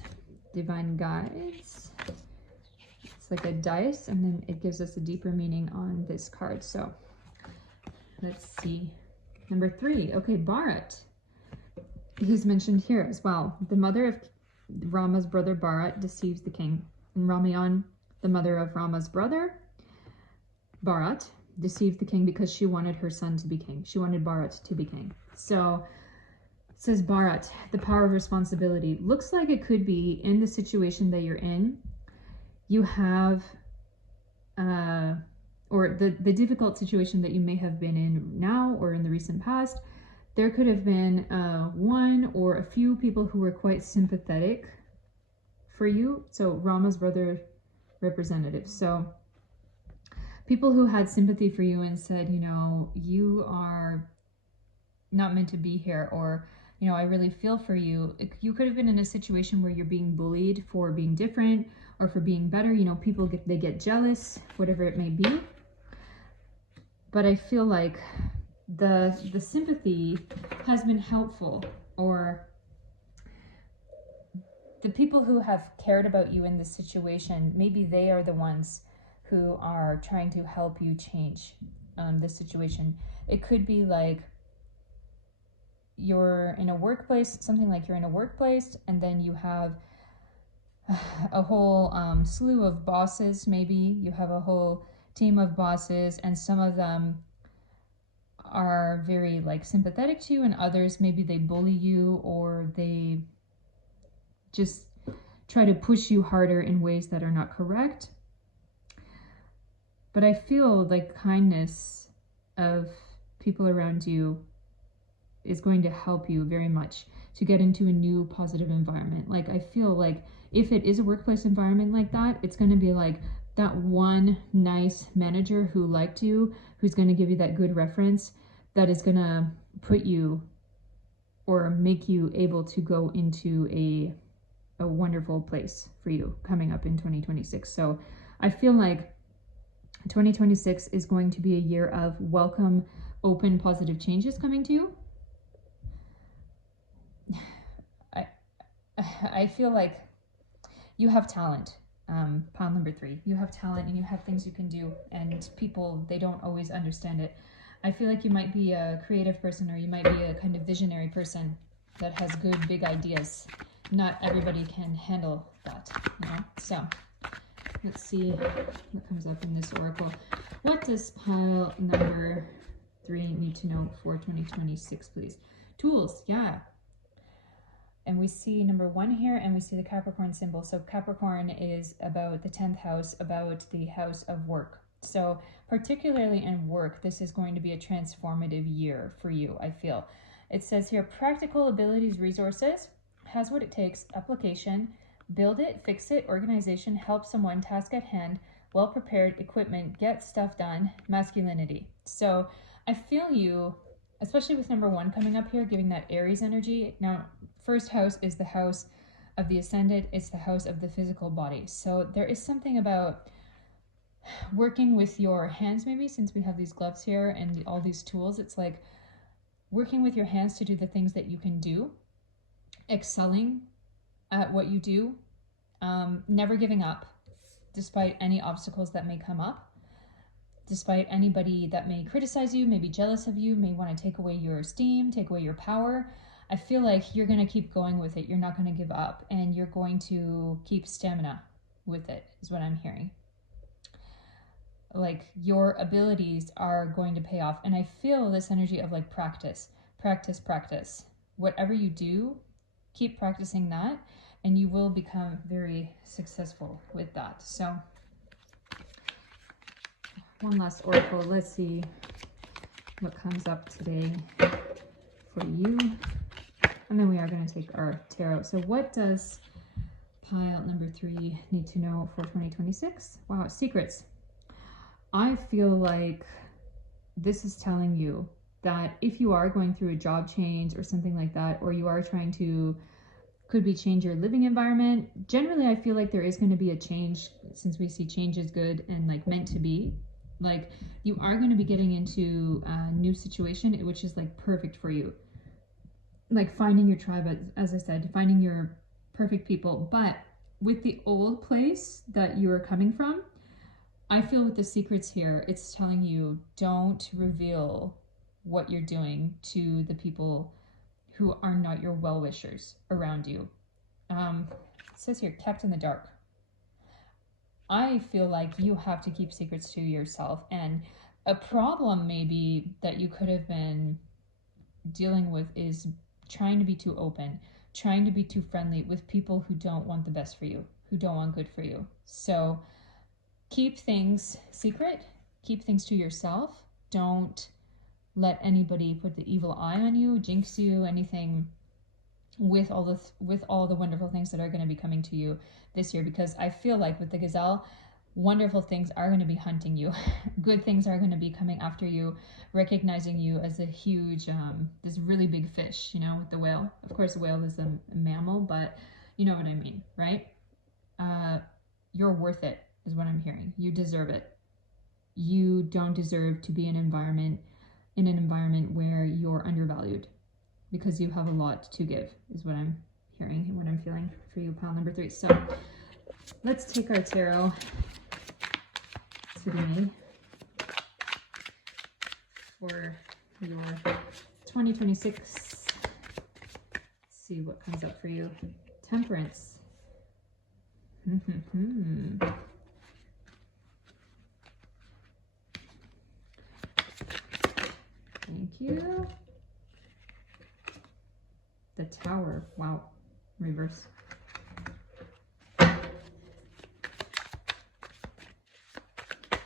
divine guides. It's like a dice, and then it gives us a deeper meaning on this card. So let's see. Number 3, okay, Bharat. He's mentioned here as well. The mother of Rama's brother Bharat deceives the king. And Ramayan, the mother of Rama's brother Bharat, deceived the king because she wanted her son to be king. She wanted Bharat to be king. So it says Bharat, the power of responsibility. Looks like it could be in the situation that you're in. You have, or the difficult situation that you may have been in now or in the recent past. There could have been one or a few people who were quite sympathetic for you. So Rama's brother representative. So people who had sympathy for you and said, you know, you are not meant to be here, or you know, I really feel for you. You could have been in a situation where you're being bullied for being different or for being better. You know, people they get jealous, whatever it may be. But I feel like the sympathy has been helpful, or the people who have cared about you in this situation, maybe they are the ones who are trying to help you change the situation. It could be like you're in a workplace, something like you're in a workplace, and then you have a whole slew of bosses. Maybe you have a whole team of bosses, and some of them are very like sympathetic to you, and others maybe they bully you, or they just try to push you harder in ways that are not correct. But I feel like kindness of people around you is going to help you very much to get into a new positive environment. Like, I feel like if it is a workplace environment like that, it's going to be like that one nice manager who liked you, who's going to give you that good reference, that is going to put you or make you able to go into a wonderful place for you coming up in 2026. So I feel like 2026 is going to be a year of welcome, open, positive changes coming to you. I feel like you have talent. Pile number 3, you have talent and you have things you can do, and people, they don't always understand it. I feel like you might be a creative person, or you might be a kind of visionary person that has good big ideas. Not everybody can handle that, you know? So let's see what comes up in this oracle. What does pile number 3 need to know for 2026, please? Tools, yeah. And we see number 1 here, and we see the Capricorn symbol. So Capricorn is about the 10th house, about the house of work. So particularly in work, this is going to be a transformative year for you, I feel. It says here, practical abilities, resources, has what it takes, application, build it, fix it, organization, help someone, task at hand, well prepared, equipment, get stuff done, masculinity. So I feel you, especially with number 1 coming up here, giving that Aries energy. Now, first house is the house of the ascendant. It's the house of the physical body. So there is something about working with your hands, maybe, since we have these gloves here and all these tools. It's like working with your hands to do the things that you can do, excelling at what you do, never giving up despite any obstacles that may come up, despite anybody that may criticize you, may be jealous of you, may want to take away your esteem, take away your power. I feel like you're going to keep going with it. You're not going to give up, and you're going to keep stamina with it, is what I'm hearing. Like, your abilities are going to pay off. And I feel this energy of like practice, practice, practice. Whatever you do, keep practicing that, and you will become very successful with that. So one last oracle. Let's see what comes up today for you. And then we are going to take our tarot. So what does pile number 3 need to know for 2026? Wow, secrets. I feel like this is telling you that if you are going through a job change or something like that, or you are trying to, could be change your living environment. Generally, I feel like there is going to be a change, since we see change is good and like meant to be. Like, you are going to be getting into a new situation, which is like perfect for you. Like finding your tribe, as I said, finding your perfect people. But with the old place that you're coming from, I feel with the secrets here, it's telling you don't reveal what you're doing to the people who are not your well-wishers around you. It says here, kept in the dark. I feel like you have to keep secrets to yourself, and a problem maybe that you could have been dealing with is trying to be too open, trying to be too friendly with people who don't want the best for you, who don't want good for you. So keep things secret, keep things to yourself. Don't let anybody put the evil eye on you, jinx you, anything with all the wonderful things that are going to be coming to you this year. Because I feel like with the gazelle, wonderful things are going to be hunting you. Good things are going to be coming after you, recognizing you as a huge, this really big fish, you know, with the whale. Of course, a whale is a mammal, but you know what I mean, right? You're worth it, is what I'm hearing. You deserve it. You don't deserve to be in an environment where you're undervalued, because you have a lot to give, is what I'm hearing and what I'm feeling for you, pile number 3. So let's take our tarot today for your 2026. Let's see what comes up for you. Temperance. Thank you. The Tower. Wow. Reverse.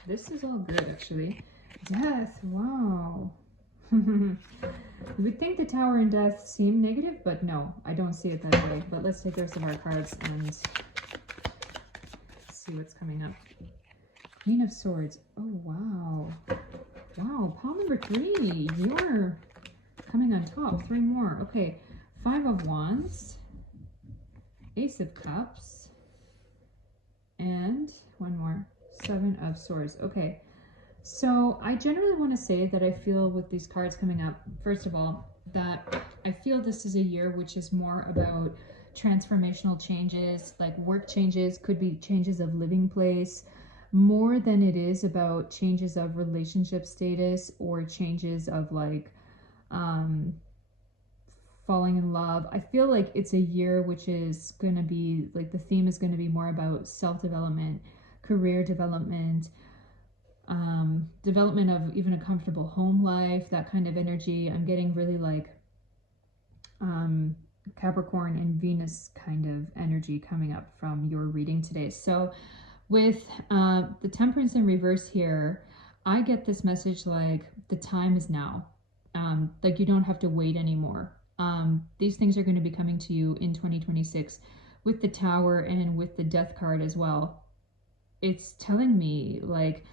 This is all good, actually. Death. Wow. You would think the Tower and Death seem negative, but no, I don't see it that way. But let's take the rest of our cards and see what's coming up. Queen of Swords. Oh, wow. Wow, pile number 3. You're coming on top. 3 more. Okay. 5 of Wands. Ace of Cups. And 1 more. 7 of Swords. Okay. So I generally want to say that I feel with these cards coming up, first of all, that I feel this is a year which is more about transformational changes, like work changes, could be changes of living place, more than it is about changes of relationship status or changes of like falling in love. I feel like it's a year which is going to be like, the theme is going to be more about self-development, career development, development of even a comfortable home life, that kind of energy. I'm getting really like Capricorn and Venus kind of energy coming up from your reading today. So with the Temperance in reverse here, I get this message like the time is now. Like you don't have to wait anymore. These things are going to be coming to you in 2026 with the Tower and with the Death card as well. It's telling me like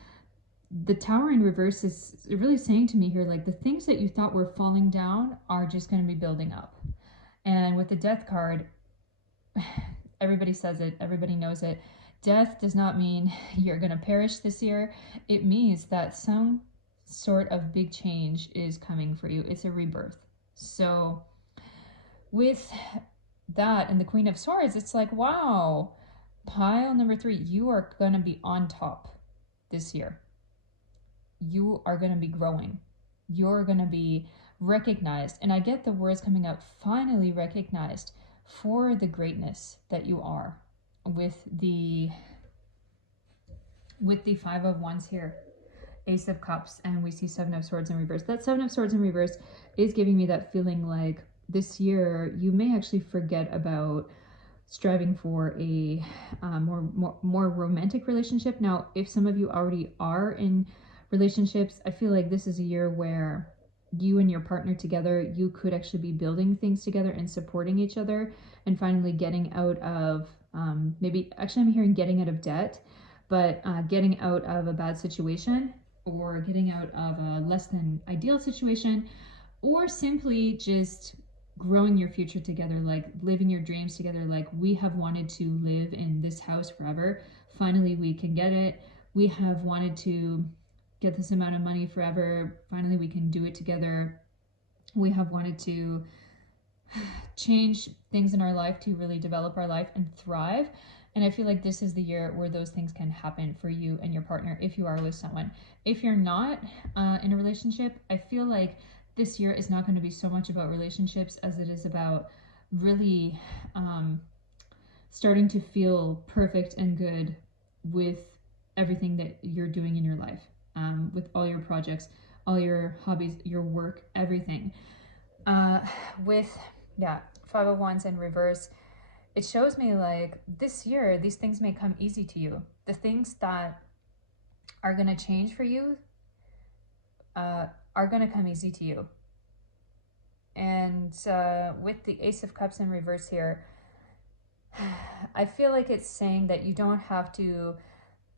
the Tower in reverse is really saying to me here, like the things that you thought were falling down are just going to be building up. And with the Death card, everybody says it, everybody knows it. Death does not mean you're going to perish this year. It means that some sort of big change is coming for you. It's a rebirth. So with that and the Queen of Swords, it's like, wow, pile number 3, you are going to be on top this year. You are going to be growing. You're going to be recognized. And I get the words coming out, finally recognized for the greatness that you are with the 5 of Wands here, Ace of Cups, and we see 7 of Swords in reverse. That 7 of Swords in reverse is giving me that feeling like this year you may actually forget about striving for a more romantic relationship. Now, if some of you already are in relationships, I feel like this is a year where you and your partner together, you could actually be building things together and supporting each other and finally getting out of maybe, actually I'm hearing getting out of debt, but getting out of a bad situation, or getting out of a less than ideal situation, or simply just growing your future together, like living your dreams together. Like, we have wanted to live in this house forever. Finally, we can get it. We have wanted to get this amount of money forever. Finally, we can do it together. We have wanted to change things in our life to really develop our life and thrive. And I feel like this is the year where those things can happen for you and your partner if you are with someone. If you're not in a relationship, I feel like this year is not going to be so much about relationships as it is about really starting to feel perfect and good with everything that you're doing in your life, with all your projects, all your hobbies, your work, everything. With 5 of Wands in reverse, it shows me like this year, these things may come easy to you. The things that are going to change for you are going to come easy to you. And with the Ace of Cups in reverse here, I feel like it's saying that you don't have to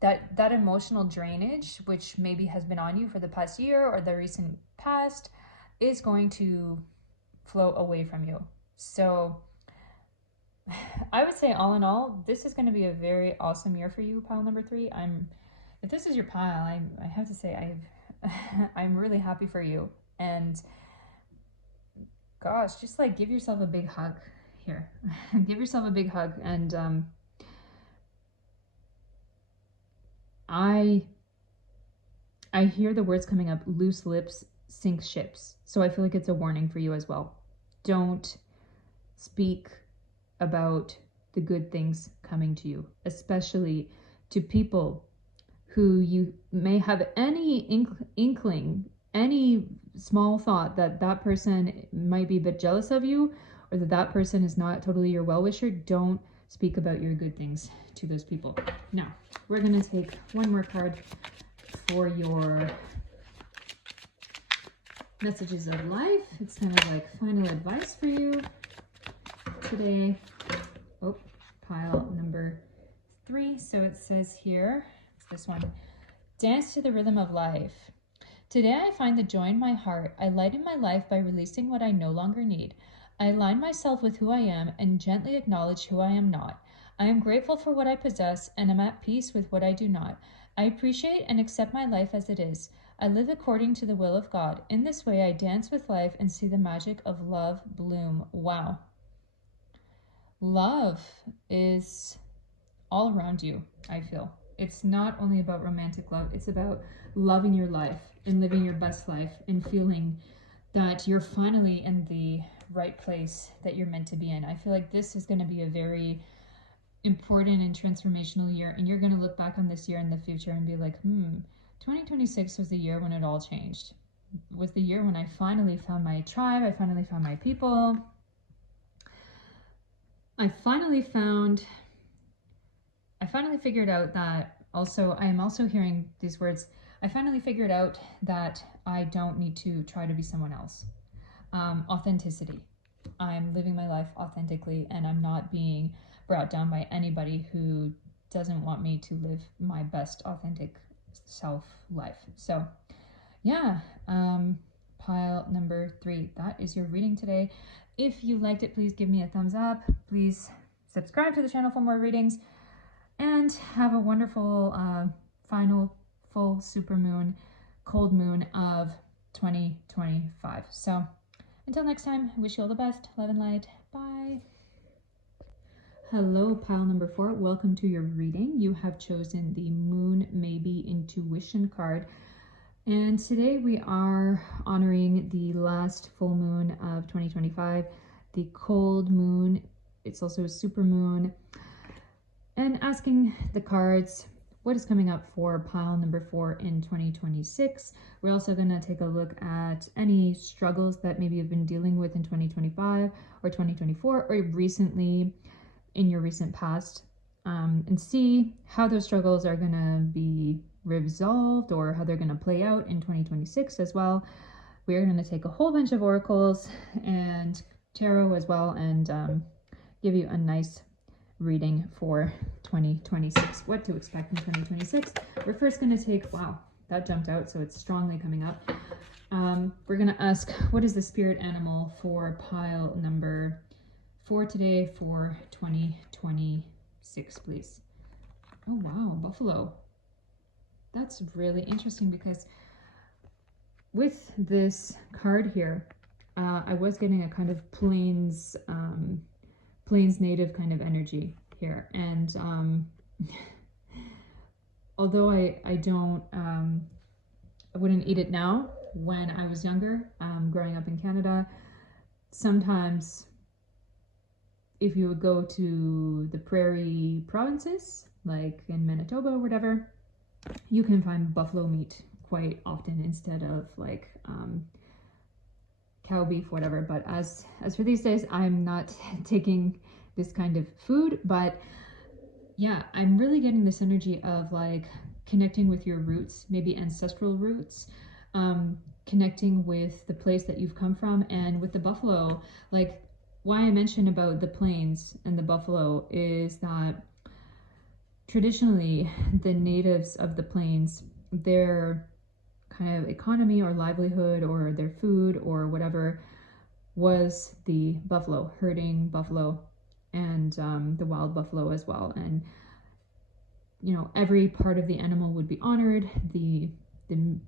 that emotional drainage, which maybe has been on you for the past year or the recent past, is going to flow away from you. So I would say all in all, this is going to be a very awesome year for you, pile number 3. If this is your pile, I have to say I'm really happy for you. And gosh, just like give yourself a big hug here. Give yourself a big hug. And I hear the words coming up: loose lips sink ships. So I feel like it's a warning for you as well. Don't speak about the good things coming to you, especially to people who you may have any inkling, any small thought that that person might be a bit jealous of you, or that that person is not totally your well-wisher. Don't speak about your good things to those people. Now, we're going to take one more card for your messages of life. It's kind of like final advice for you today. Oh, pile number 3. So it says here, it's this one: dance to the rhythm of life. Today I find the joy in my heart. I lighten my life by releasing what I no longer need. I align myself with who I am and gently acknowledge who I am not. I am grateful for what I possess and am at peace with what I do not. I appreciate and accept my life as it is. I live according to the will of God. In this way, I dance with life and see the magic of love bloom. Wow. Love is all around you, I feel. It's not only about romantic love, it's about loving your life and living your best life and feeling that you're finally in the right place that you're meant to be in. I feel like this is going to be a very important and transformational year, and you're going to look back on this year in the future and be like, 2026 was the year when it all changed. It was the year when I finally found my tribe, I finally found my people. I finally figured out that also, I am also hearing these words, I finally figured out that I don't need to try to be someone else. Authenticity. I'm living my life authentically, and I'm not being brought down by anybody who doesn't want me to live my best authentic self life. So yeah, pile number 3, that is your reading today. If you liked it, please give me a thumbs up. Please subscribe to the channel for more readings, and have a wonderful final full supermoon, cold moon of 2025. So until next time, I wish you all the best. Love and light. Bye. Hello, pile number 4. Welcome to your reading. You have chosen the Moon Maybe Intuition card. And today we are honoring the last full moon of 2025, the cold moon. It's also a super moon. And asking the cards what is coming up for pile number 4 in 2026. We're also going to take a look at any struggles that maybe you've been dealing with in 2025 or 2024 or recently in your recent past, and see how those struggles are going to be resolved or how they're going to play out in 2026 as well. We're going to take a whole bunch of oracles and tarot as well, and give you a nice reading for 2026, what to expect in 2026. We're first going to take, wow, that jumped out, so it's strongly coming up. We're going to ask, what is the spirit animal for pile number 4 today for 2026, please? Oh wow, buffalo. That's really interesting, because with this card here, I was getting a kind of plains native kind of energy here, and although I don't I wouldn't eat it now, when I was younger, growing up in Canada, sometimes if you would go to the prairie provinces like in Manitoba or whatever, you can find buffalo meat quite often instead of like cow beef, whatever. But as for these days, I'm not taking this kind of food, but yeah, I'm really getting this energy of like connecting with your roots, maybe ancestral roots, connecting with the place that you've come from. And with the buffalo, like why I mentioned about the plains and the buffalo is that traditionally, the natives of the plains, their kind of economy or livelihood or their food or whatever was the buffalo, herding buffalo, and the wild buffalo as well. And you know, every part of the animal would be honored. The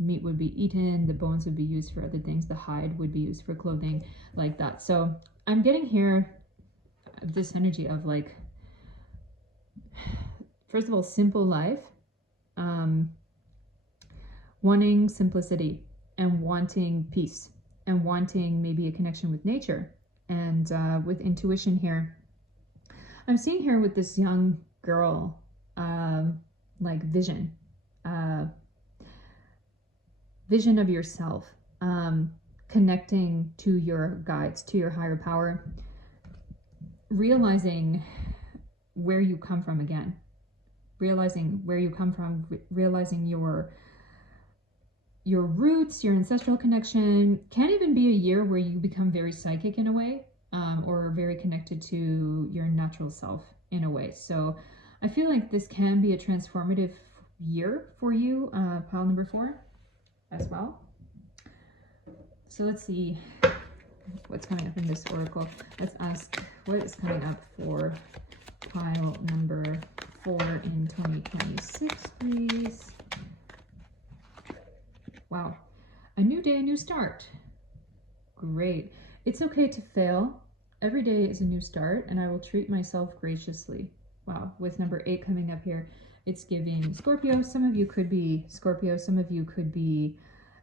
meat would be eaten, the bones would be used for other things, the hide would be used for clothing, like that. So I'm getting here this energy of like, first of all, simple life, wanting simplicity and wanting peace and wanting maybe a connection with nature and with intuition here. I'm seeing here with this young girl, like vision of yourself, connecting to your guides, to your higher power, realizing where you come from again, realizing where you come from, realizing your roots, your ancestral connection. Can even be a year where you become very psychic in a way, or very connected to your natural self in a way. So I feel like this can be a transformative year for you, pile number 4 as well. So let's see what's coming up in this oracle. Let's ask what is coming up for pile number 4 in 2026, please. Wow. A new day, a new start. Great. It's okay to fail. Every day is a new start, and I will treat myself graciously. Wow. With number 8 coming up here, it's giving Scorpio. Some of you could be Scorpio. Some of you could be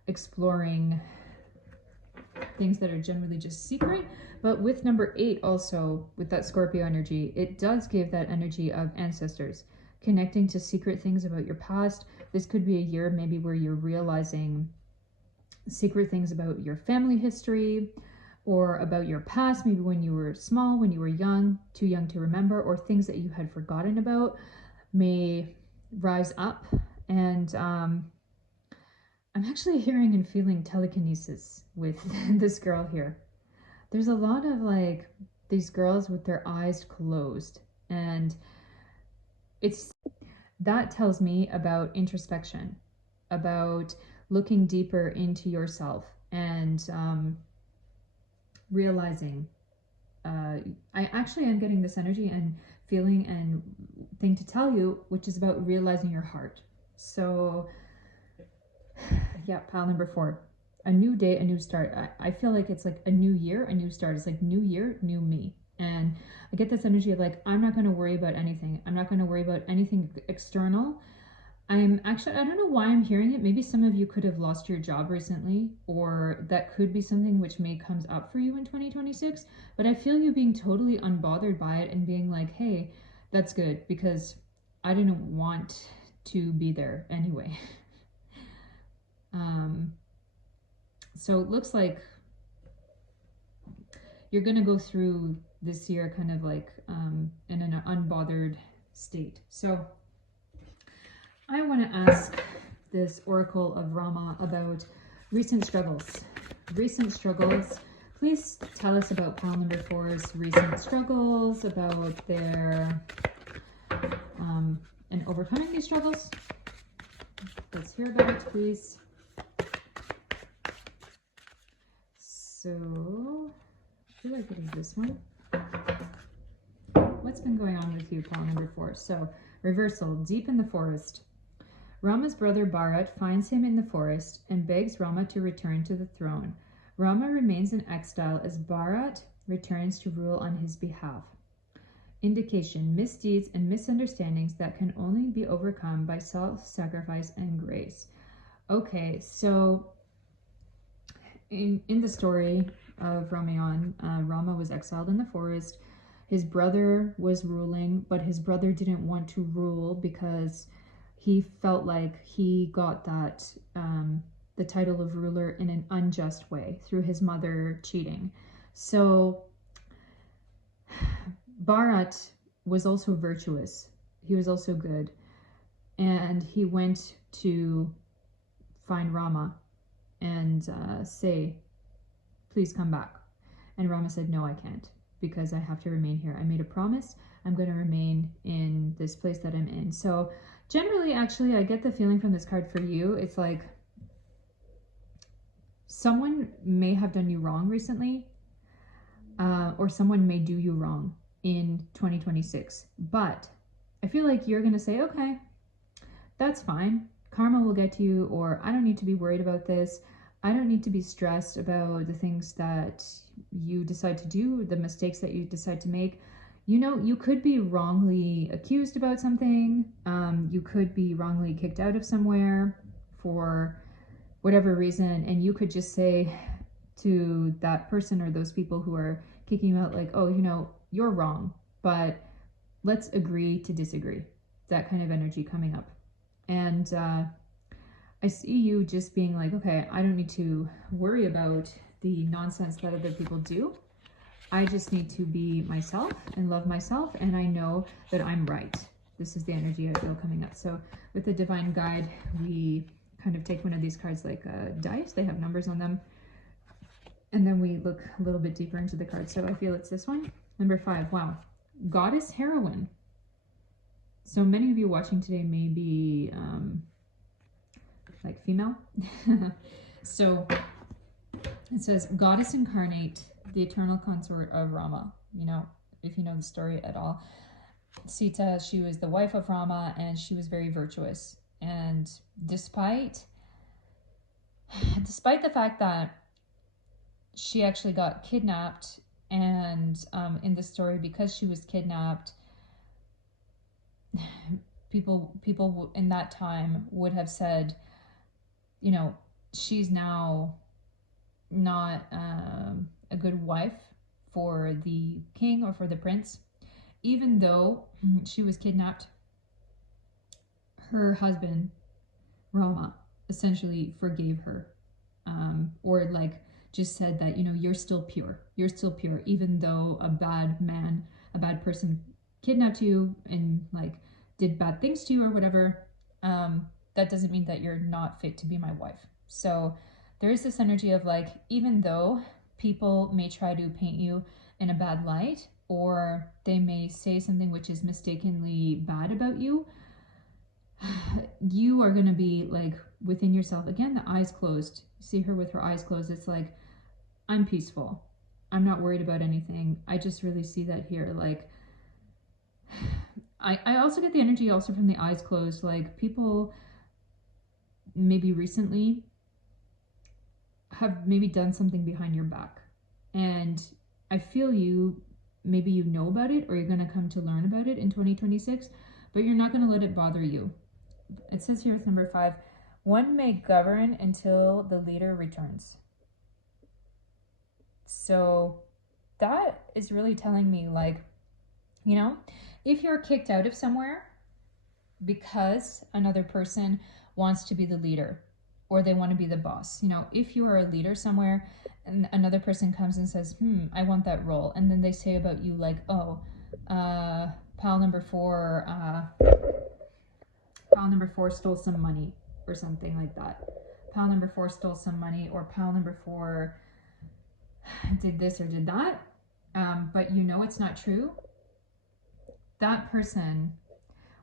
exploring things that are generally just secret. But with number 8 also, with that Scorpio energy, it does give that energy of ancestors, connecting to secret things about your past. This could be a year maybe where you're realizing secret things about your family history or about your past, maybe when you were small, when you were young, too young to remember, or things that you had forgotten about may rise up. And I'm actually hearing and feeling telekinesis with this girl here. There's a lot of like these girls with their eyes closed, and that tells me about introspection, about looking deeper into yourself and realizing. I actually am getting this energy and feeling and thing to tell you, which is about realizing your heart. So yeah, pile number 4, a new day, a new start. I feel like it's like a new year, a new start. It's like new year, new me. And I get this energy of like, I'm not going to worry about anything. I'm not going to worry about anything external. I'm actually, I don't know why I'm hearing it. Maybe some of you could have lost your job recently, or that could be something which may comes up for you in 2026. But I feel you being totally unbothered by it and being like, hey, that's good because I didn't want to be there anyway. So it looks like you're going to go through this year kind of like in an unbothered state. So I want to ask this oracle of Rama about recent struggles. Recent struggles. Please tell us about pile number 4's recent struggles, about their and overcoming these struggles. Let's hear about it, please. So I feel like it is this one. What's been going on with you, pile number 4? So reversal, deep in the forest. Rama's brother Bharat finds him in the forest and begs Rama to return to the throne. Rama remains in exile as Bharat returns to rule on his behalf. Indication, misdeeds and misunderstandings that can only be overcome by self-sacrifice and grace. Okay, so in the story of Ramayan, Rama was exiled in the forest. His brother was ruling, but his brother didn't want to rule because he felt like he got that the title of ruler in an unjust way through his mother cheating. So Bharat was also virtuous. He was also good. And he went to find Rama and say, please come back. And Rama said, no, I can't, because I have to remain here. I made a promise. I'm going to remain in this place that I'm in. So generally, actually, I get the feeling from this card for you, it's like someone may have done you wrong recently, or someone may do you wrong in 2026. But I feel like you're going to say, okay, that's fine. Karma will get to you, or I don't need to be worried about this. I don't need to be stressed about the things that you decide to do, the mistakes that you decide to make. You know, you could be wrongly accused about something. You could be wrongly kicked out of somewhere for whatever reason. And you could just say to that person or those people who are kicking you out, like, oh, you know, you're wrong, but let's agree to disagree. That kind of energy coming up. And I see you just being like, okay, I don't need to worry about the nonsense that other people do. I just need to be myself and love myself, and I know that I'm right. This is the energy I feel coming up. So with the divine guide, we kind of take one of these cards like dice. They have numbers on them. And then we look a little bit deeper into the cards. So I feel it's this one. Number 5. Wow. Goddess Heroine. So many of you watching today may be like female. So it says, Goddess Incarnate, the eternal consort of Rama. You know, if you know the story at all. Sita, she was the wife of Rama, and she was very virtuous. And despite the fact that she actually got kidnapped, and in the story, because she was kidnapped, people in that time would have said, you know, she's now not a good wife for the king or for the prince. Even though she was kidnapped, her husband, Rama, essentially forgave her, or like just said that, you know, you're still pure, even though a bad person kidnapped you and like did bad things to you or whatever. That doesn't mean that you're not fit to be my wife. So there is this energy of like, even though people may try to paint you in a bad light, or they may say something which is mistakenly bad about you, you are going to be like within yourself. Again, the eyes closed. See her with her eyes closed. It's like, I'm peaceful. I'm not worried about anything. I just really see that here. Like, I also get the energy also from the eyes closed. Like, people maybe recently have maybe done something behind your back. And I feel maybe you know about it, or you're going to come to learn about it in 2026, but you're not going to let it bother you. It says here with number 5, one may govern until the leader returns. So that is really telling me, like, you know, if you're kicked out of somewhere because another person wants to be the leader, or they want to be the boss, you know, if you are a leader somewhere and another person comes and says, I want that role, and then they say about you like, oh, pal number 4 stole some money, or something like that. Pal number 4 stole some money, or pal number 4 did this or did that, but you know it's not true. That person,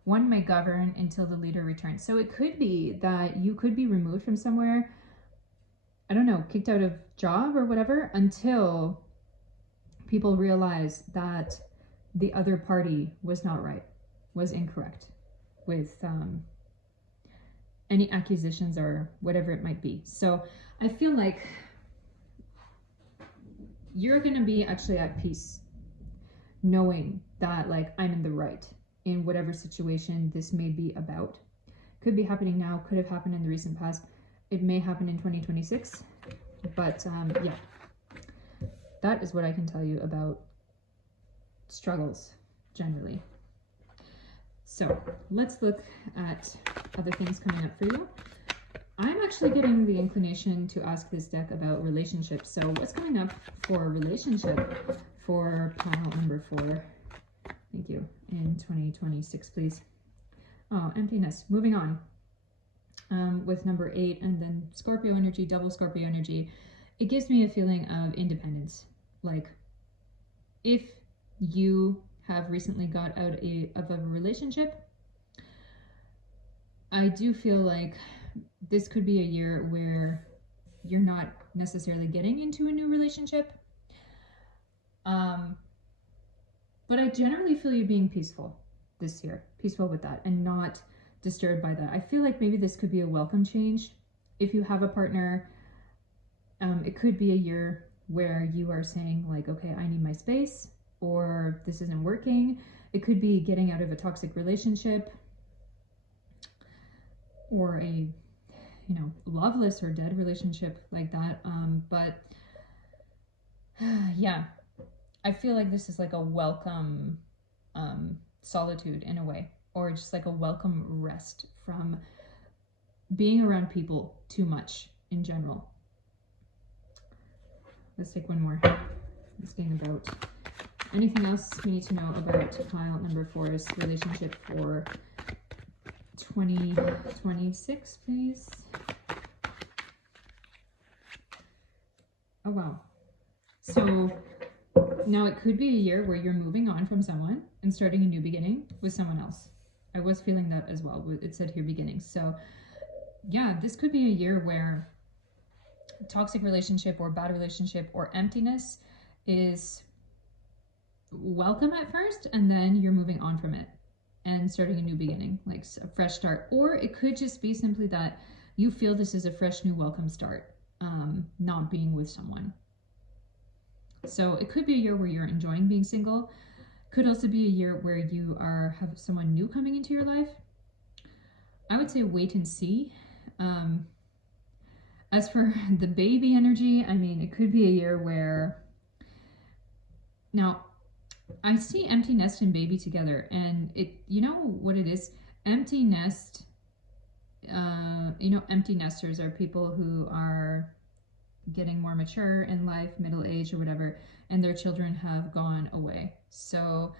one may govern until the leader returns. So it could be that you could be removed from somewhere, I don't know, kicked out of job or whatever, until people realize that the other party was not right, was incorrect with any accusations or whatever it might be. So I feel like you're going to be actually at peace, knowing that, like, I'm in the right in whatever situation this may be about. Could be happening now, could have happened in the recent past. It may happen in 2026. But yeah, that is what I can tell you about struggles generally. So let's look at other things coming up for you. I'm actually getting the inclination to ask this deck about relationships. So what's coming up for a relationship for pile number 4? Thank you. In 2026, please. Oh, emptiness. Moving on. With number 8 and then Scorpio energy, double Scorpio energy. It gives me a feeling of independence. Like, if you have recently got out of a relationship, I do feel like this could be a year where you're not necessarily getting into a new relationship. But I generally feel you being peaceful this year, peaceful with that, and not disturbed by that. I feel like maybe this could be a welcome change. If you have a partner, it could be a year where you are saying like, okay, I need my space, or this isn't working. It could be getting out of a toxic relationship, or a, you know, loveless or dead relationship like that. But yeah, I feel like this is like a welcome solitude in a way, or just like a welcome rest from being around people too much in general. Let's take one more. This being about anything else we need to know about pile number 4's relationship for 2026, please. Oh, wow. So now it could be a year where you're moving on from someone and starting a new beginning with someone else. I was feeling that as well. It said here beginning. So yeah, this could be a year where toxic relationship or bad relationship or emptiness is welcome at first, and then you're moving on from it and starting a new beginning, like a fresh start. Or it could just be simply that you feel this is a fresh new welcome start, not being with someone. So it could be a year where you're enjoying being single. Could also be a year where you have someone new coming into your life. I would say wait and see. As for the baby energy, I mean, it could be a year where, now I see empty nest and baby together, and it, you know what it is? Empty nest, you know, empty nesters are people who are getting more mature in life, middle age or whatever, and their children have gone away. So,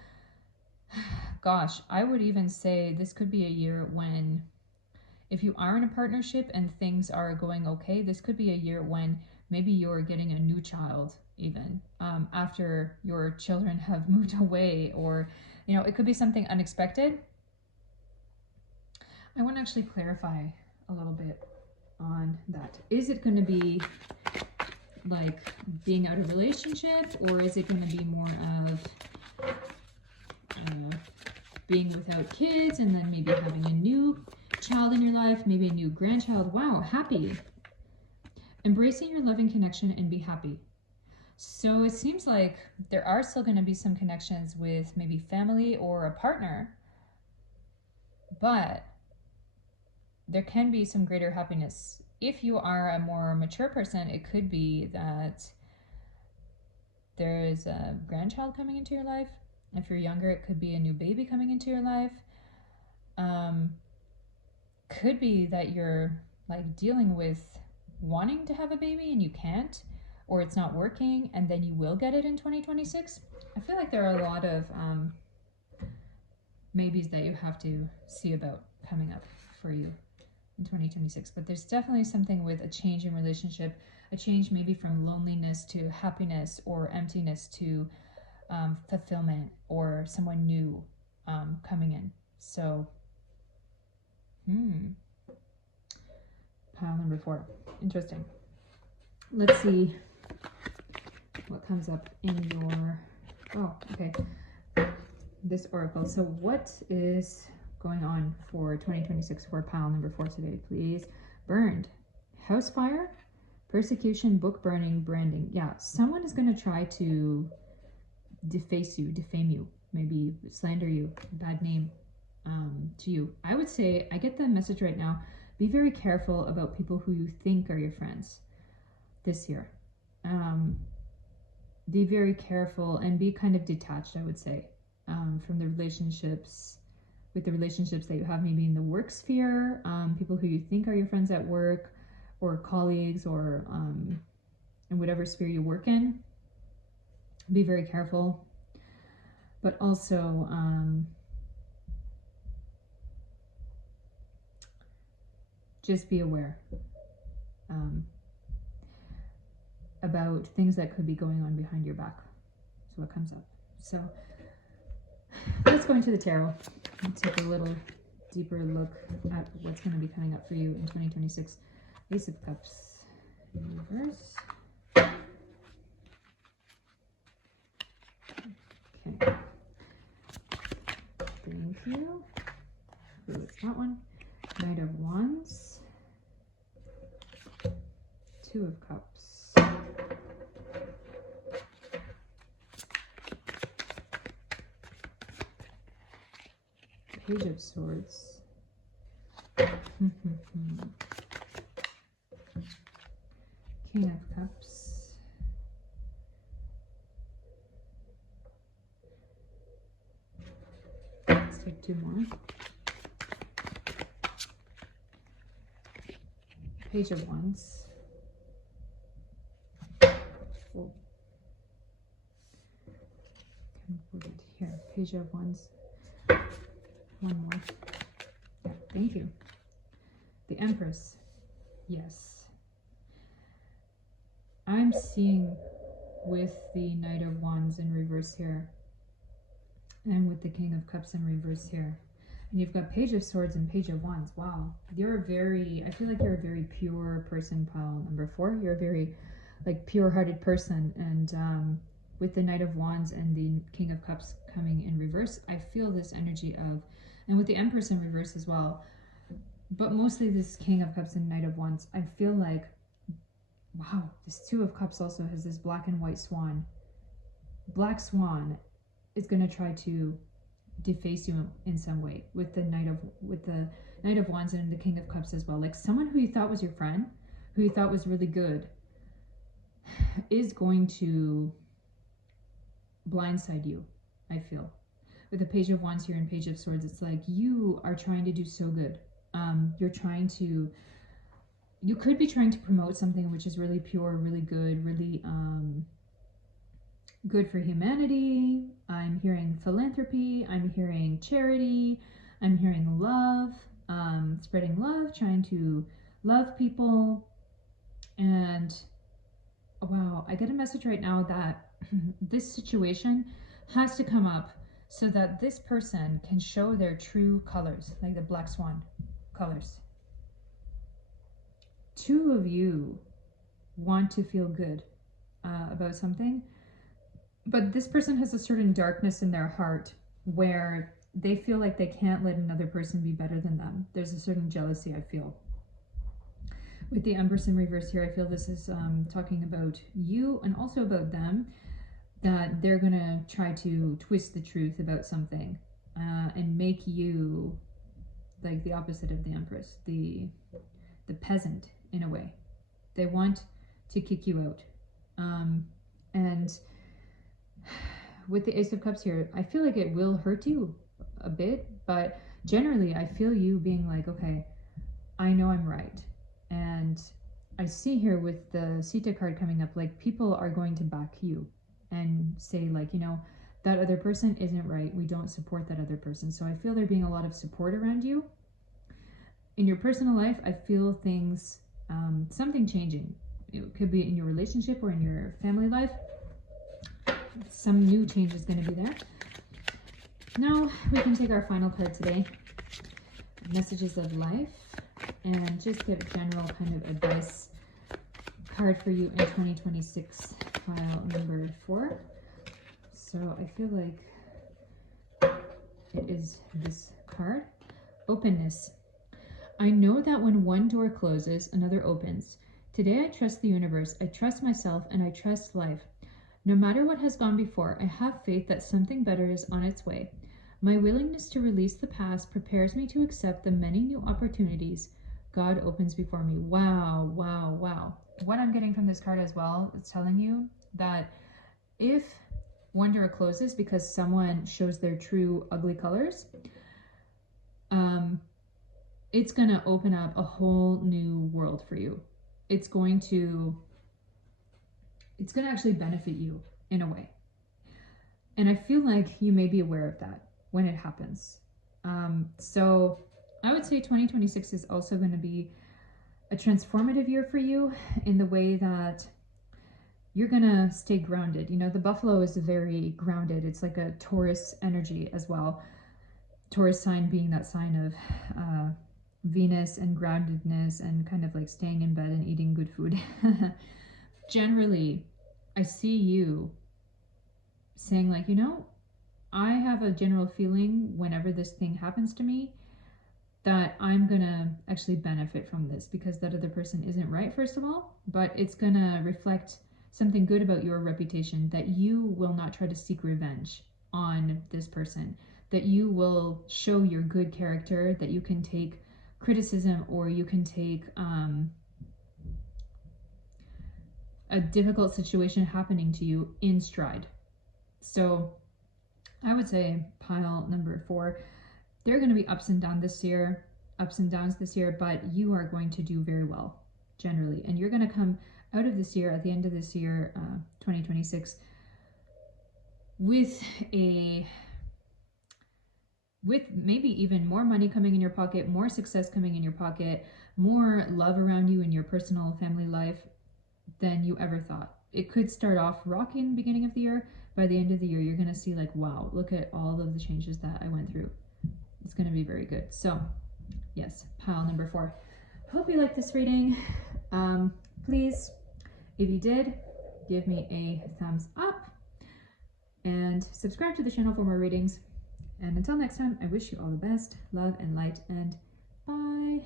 gosh, I would even say this could be a year when, if you are in a partnership and things are going okay, this could be a year when maybe you're getting a new child even after your children have moved away, or, you know, it could be something unexpected. I want to actually clarify a little bit on that. Is it going to be like being out of relationship, or is it going to be more of being without kids and then maybe having a new child in your life, maybe a new grandchild? Wow, happy. Embracing your loving connection and be happy. So it seems like there are still going to be some connections with maybe family or a partner, but there can be some greater happiness. If you are a more mature person, it could be that there is a grandchild coming into your life. If you're younger, it could be a new baby coming into your life. Could be that you're like dealing with wanting to have a baby and you can't, or it's not working, and then you will get it in 2026. I feel like there are a lot of maybes that you have to see about coming up for you in 2026. But there's definitely something with a change in relationship, a change maybe from loneliness to happiness, or emptiness to fulfillment, or someone new coming in. So pile number 4. Interesting. Let's see what comes up in your, oh, okay, this oracle. So what is going on for 2026 for pile number 4 today, please? Burned. House fire, persecution, book burning, branding. Yeah, someone is going to try to deface you, defame you, maybe slander you, bad name to you. I would say, I get the message right now, be very careful about people who you think are your friends this year. Be very careful and be kind of detached, I would say, from the relationships, with the relationships that you have maybe in the work sphere, people who you think are your friends at work, or colleagues, or in whatever sphere you work in. Be very careful, but also just be aware about things that could be going on behind your back. So what comes up. So let's go into the tarot and take a little deeper look at what's going to be coming up for you in 2026. Ace of Cups in reverse. Okay. Thank you. Ooh, it's that one. Knight of Wands. Two of Cups. Page of Swords. King of Cups. Let's take two more. Page of Wands. Oh. Can we put it here? Page of Wands. One more. Yeah, thank you. The Empress. Yes. I'm seeing with the Knight of Wands in reverse here. And with the King of Cups in reverse here. And you've got Page of Swords and Page of Wands. Wow. You're a very, I feel like you're a very pure person, pile number 4. You're a very, like, pure-hearted person. And with the Knight of Wands and the King of Cups coming in reverse, I feel this energy of, and with the Empress in reverse as well, but mostly this King of Cups and Knight of Wands, I feel like, wow, this Two of Cups also has this black and white swan. Black Swan is going to try to deface you in some way with the Knight of Wands and the King of Cups as well. Like someone who you thought was your friend, who you thought was really good, is going to blindside you, I feel. With the Page of Wands here and Page of Swords, it's like you are trying to do so good. You could be trying to promote something which is really pure, really good, really good for humanity. I'm hearing philanthropy. I'm hearing charity. I'm hearing love, spreading love, trying to love people. And wow, I get a message right now that this situation has to come up so that this person can show their true colors, like the Black Swan colors. Two of you want to feel good about something, but this person has a certain darkness in their heart where they feel like they can't let another person be better than them. There's a certain jealousy, I feel. With the Empress in reverse here, I feel this is talking about you and also about them, that they're going to try to twist the truth about something and make you like the opposite of the Empress, the peasant in a way. They want to kick you out. And with the Ace of Cups here, I feel like it will hurt you a bit, but generally I feel you being like, okay, I know I'm right. And I see here with the Sita card coming up, like people are going to back you and say like, you know, that other person isn't right. We don't support that other person. So I feel there being a lot of support around you. In your personal life, I feel things, something changing. It could be in your relationship or in your family life. Some new change is going to be there. Now we can take our final card today. Messages of life. And just get general kind of advice card for you in 2026, file number 4. So I feel like it is this card. Openness. I know that when one door closes, another opens. Today I trust the universe, I trust myself, and I trust life. No matter what has gone before, I have faith that something better is on its way. My willingness to release the past prepares me to accept the many new opportunities God opens before me. Wow, wow, wow. What I'm getting from this card as well is telling you that if one door closes because someone shows their true ugly colors, it's going to open up a whole new world for you. It's going to actually benefit you in a way. And I feel like you may be aware of that when it happens. So I would say 2026 is also going to be a transformative year for you in the way that you're gonna stay grounded. You know, the buffalo is very grounded. It's like a Taurus energy as well. Taurus sign being that sign of Venus and groundedness and kind of like staying in bed and eating good food. Generally, I see you saying like, you know, I have a general feeling whenever this thing happens to me that I'm gonna actually benefit from this, because that other person isn't right, first of all, but it's gonna reflect something good about your reputation, that you will not try to seek revenge on this person, that you will show your good character, that you can take criticism, or you can take a difficult situation happening to you in stride. So I would say pile number 4, there are going to be ups and downs this year, but you are going to do very well generally, and you're going to come out of this year, at the end of this year, 2026, with maybe even more money coming in your pocket, more success coming in your pocket, more love around you in your personal family life than you ever thought. It could start off rocky in the beginning of the year. By the end of the year, you're going to see like, wow, look at all of the changes that I went through. It's going to be very good. So yes, pile number 4. Hope you liked this reading. Please, if you did, give me a thumbs up and subscribe to the channel for more readings. And until next time, I wish you all the best, love and light, and bye.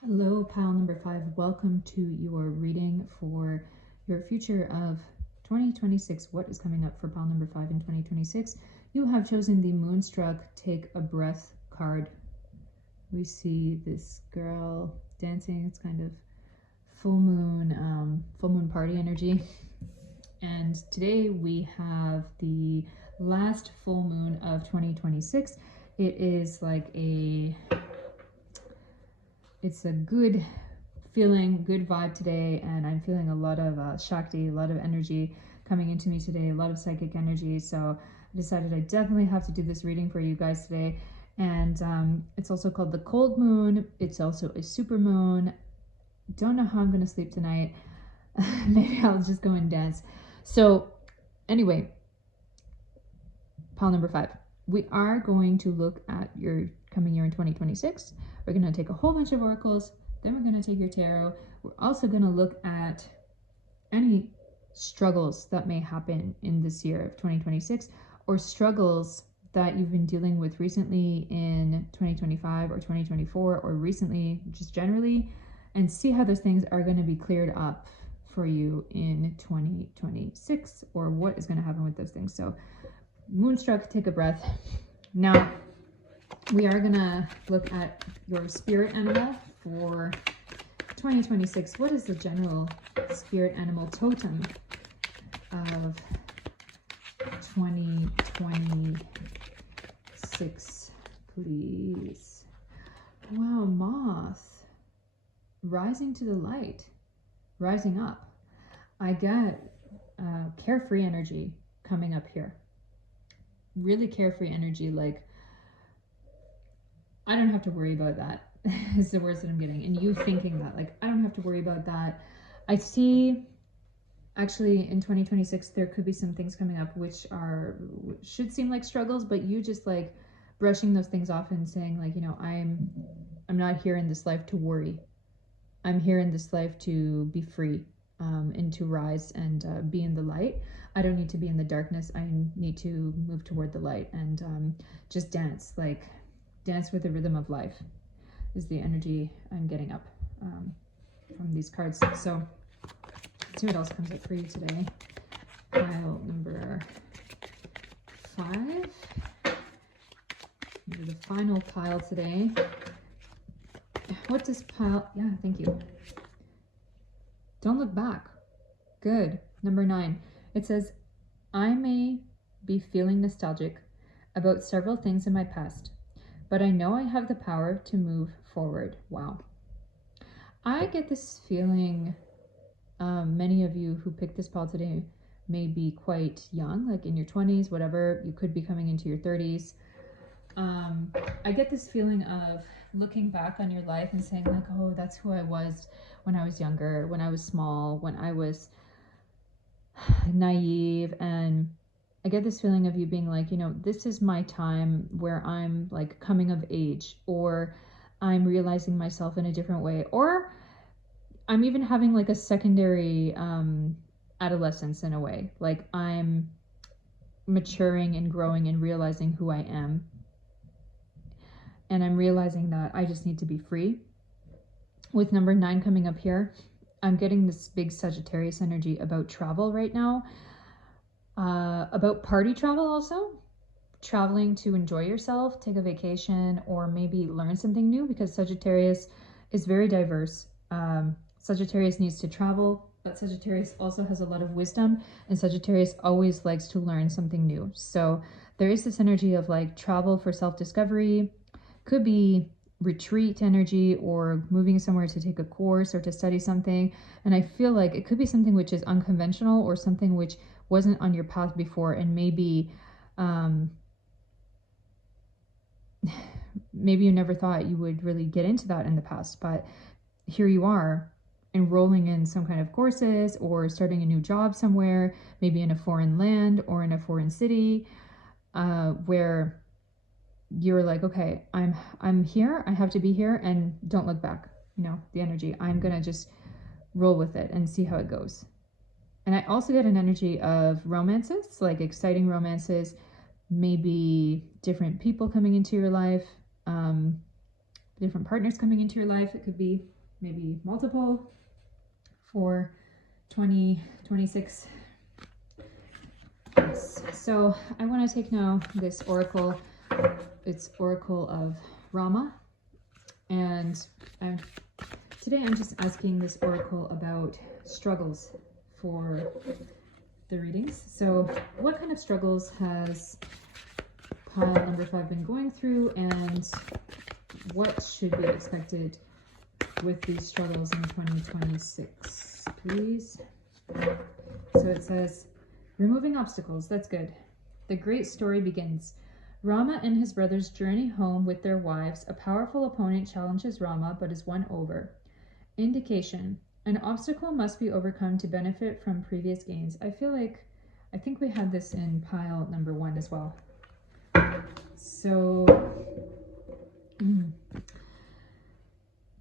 Hello, pile number 5. Welcome to your reading for your future of 2026. What is coming up for pile number 5 in 2026? You have chosen the Moonstruck Take a Breath card. We see this girl dancing. It's kind of full moon party energy. And today we have the last full moon of 2026. It is like it's a good feeling, good vibe today, and I'm feeling a lot of Shakti, a lot of energy coming into me today, a lot of psychic energy. So I decided I definitely have to do this reading for you guys today. And it's also called the cold moon. It's also a super moon. Don't know how I'm gonna sleep tonight. Maybe I'll just go and dance. So anyway, pile number 5. We are going to look at your coming year in 2026. We're going to take a whole bunch of oracles. Then we're going to take your tarot. We're also going to look at any struggles that may happen in this year of 2026, or struggles that you've been dealing with recently in 2025 or 2024, or recently, just generally, and see how those things are going to be cleared up for you in 2026, or what is going to happen with those things. So Moonstruck, take a breath. Now we are gonna look at your spirit animal for 2026. What is the general spirit animal totem of 2026, please? Wow, moth. Rising to the light. Rising up. I get carefree energy coming up here. Really carefree energy, like I don't have to worry about that is the words that I'm getting, and you thinking that like I don't have to worry about that. I see actually in 2026 there could be some things coming up which should seem like struggles, but you just like brushing those things off and saying like, you know, I'm not here in this life to worry. I'm here in this life to be free, and to rise and be in the light. I don't need to be in the darkness. I need to move toward the light and just dance, like dance with the rhythm of life is the energy I'm getting up from these cards. So let's see what else comes up for you today. Pile number 5. The final pile today. What does pile? Yeah, thank you. Don't look back. Good. Number 9. It says, I may be feeling nostalgic about several things in my past, but I know I have the power to move forward. Wow. I get this feeling, many of you who picked this pile today may be quite young, like in your 20s, whatever. You could be coming into your 30s. I get this feeling of looking back on your life and saying like, oh, that's who I was when I was younger, when I was small, when I was naive, and I get this feeling of you being like, you know, this is my time where I'm like coming of age, or I'm realizing myself in a different way, or I'm even having like a secondary adolescence in a way. Like I'm maturing and growing and realizing who I am. And I'm realizing that I just need to be free. With number 9 coming up here, I'm getting this big Sagittarius energy about travel right now. About party travel also. Traveling to enjoy yourself, take a vacation, or maybe learn something new, because Sagittarius is very diverse. Sagittarius needs to travel, but Sagittarius also has a lot of wisdom, and Sagittarius always likes to learn something new. So there is this energy of like travel for self-discovery. Could be retreat energy, or moving somewhere to take a course or to study something. And I feel like it could be something which is unconventional, or something which wasn't on your path before, and maybe maybe you never thought you would really get into that in the past, but here you are enrolling in some kind of courses, or starting a new job somewhere, maybe in a foreign land or in a foreign city, where you're like, okay, I'm here, I have to be here, and don't look back. You know, the energy, I'm gonna just roll with it and see how it goes. And I also get an energy of romances, like exciting romances, maybe different people coming into your life, different partners coming into your life. It could be maybe multiple for 2026. Yes. So I want to take now this oracle. It's Oracle of Rama, and today I'm just asking this oracle about struggles for the readings. So what kind of struggles has pile number 5 been going through, and what should be expected with these struggles in 2026, please? So it says, removing obstacles. That's good. The great story begins. Rama and his brothers journey home with their wives. A powerful opponent challenges Rama, but is won over. Indication. An obstacle must be overcome to benefit from previous gains. I think we had this in pile number 1 as well. So,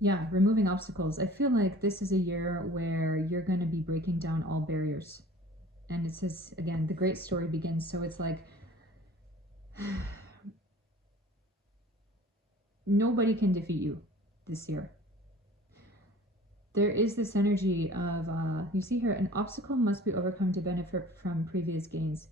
yeah, removing obstacles. I feel like this is a year where you're going to be breaking down all barriers. And it says, again, the great story begins. So it's like, nobody can defeat you this year. There is this energy of, you see here, an obstacle must be overcome to benefit from previous gains.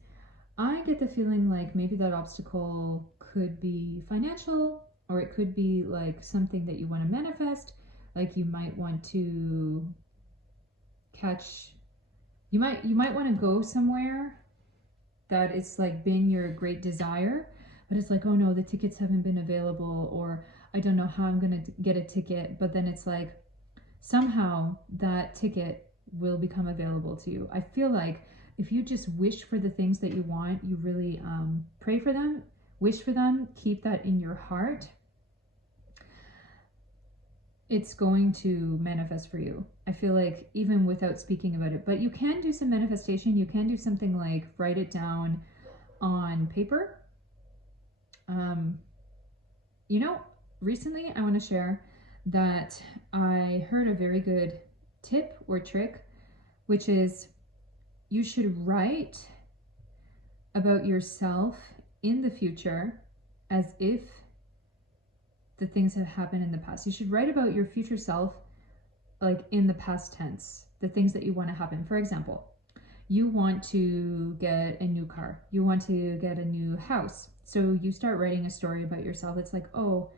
I get the feeling like maybe that obstacle could be financial, or it could be like something that you want to manifest. Like you might want to you might want to go somewhere that it's like been your great desire, but it's like, oh no, the tickets haven't been available, or I don't know how I'm going to get a ticket. But then it's like, somehow that ticket will become available to you. I feel like if you just wish for the things that you want, you really pray for them, wish for them, keep that in your heart, it's going to manifest for you. I feel like even without speaking about it, but you can do some manifestation. You can do something like write it down on paper. You know, recently I want to share that I heard a very good tip or trick, which is you should write about yourself in the future as if the things have happened in the past. You should write about your future self like in the past tense, the things that you want to happen. For example, you want to get a new car, you want to get a new house. So you start writing a story about yourself. It's like, oh,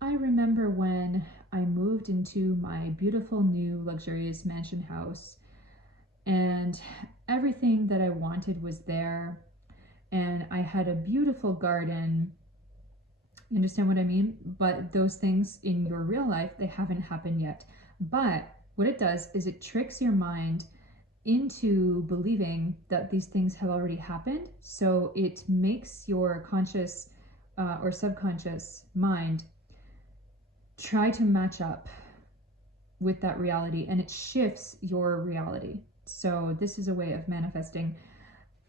I remember when I moved into my beautiful new luxurious mansion house, and everything that I wanted was there, and I had a beautiful garden. You understand what I mean? But those things in your real life, they haven't happened yet. But what it does is it tricks your mind into believing that these things have already happened. So it makes your conscious or subconscious mind try to match up with that reality, and it shifts your reality. So this is a way of manifesting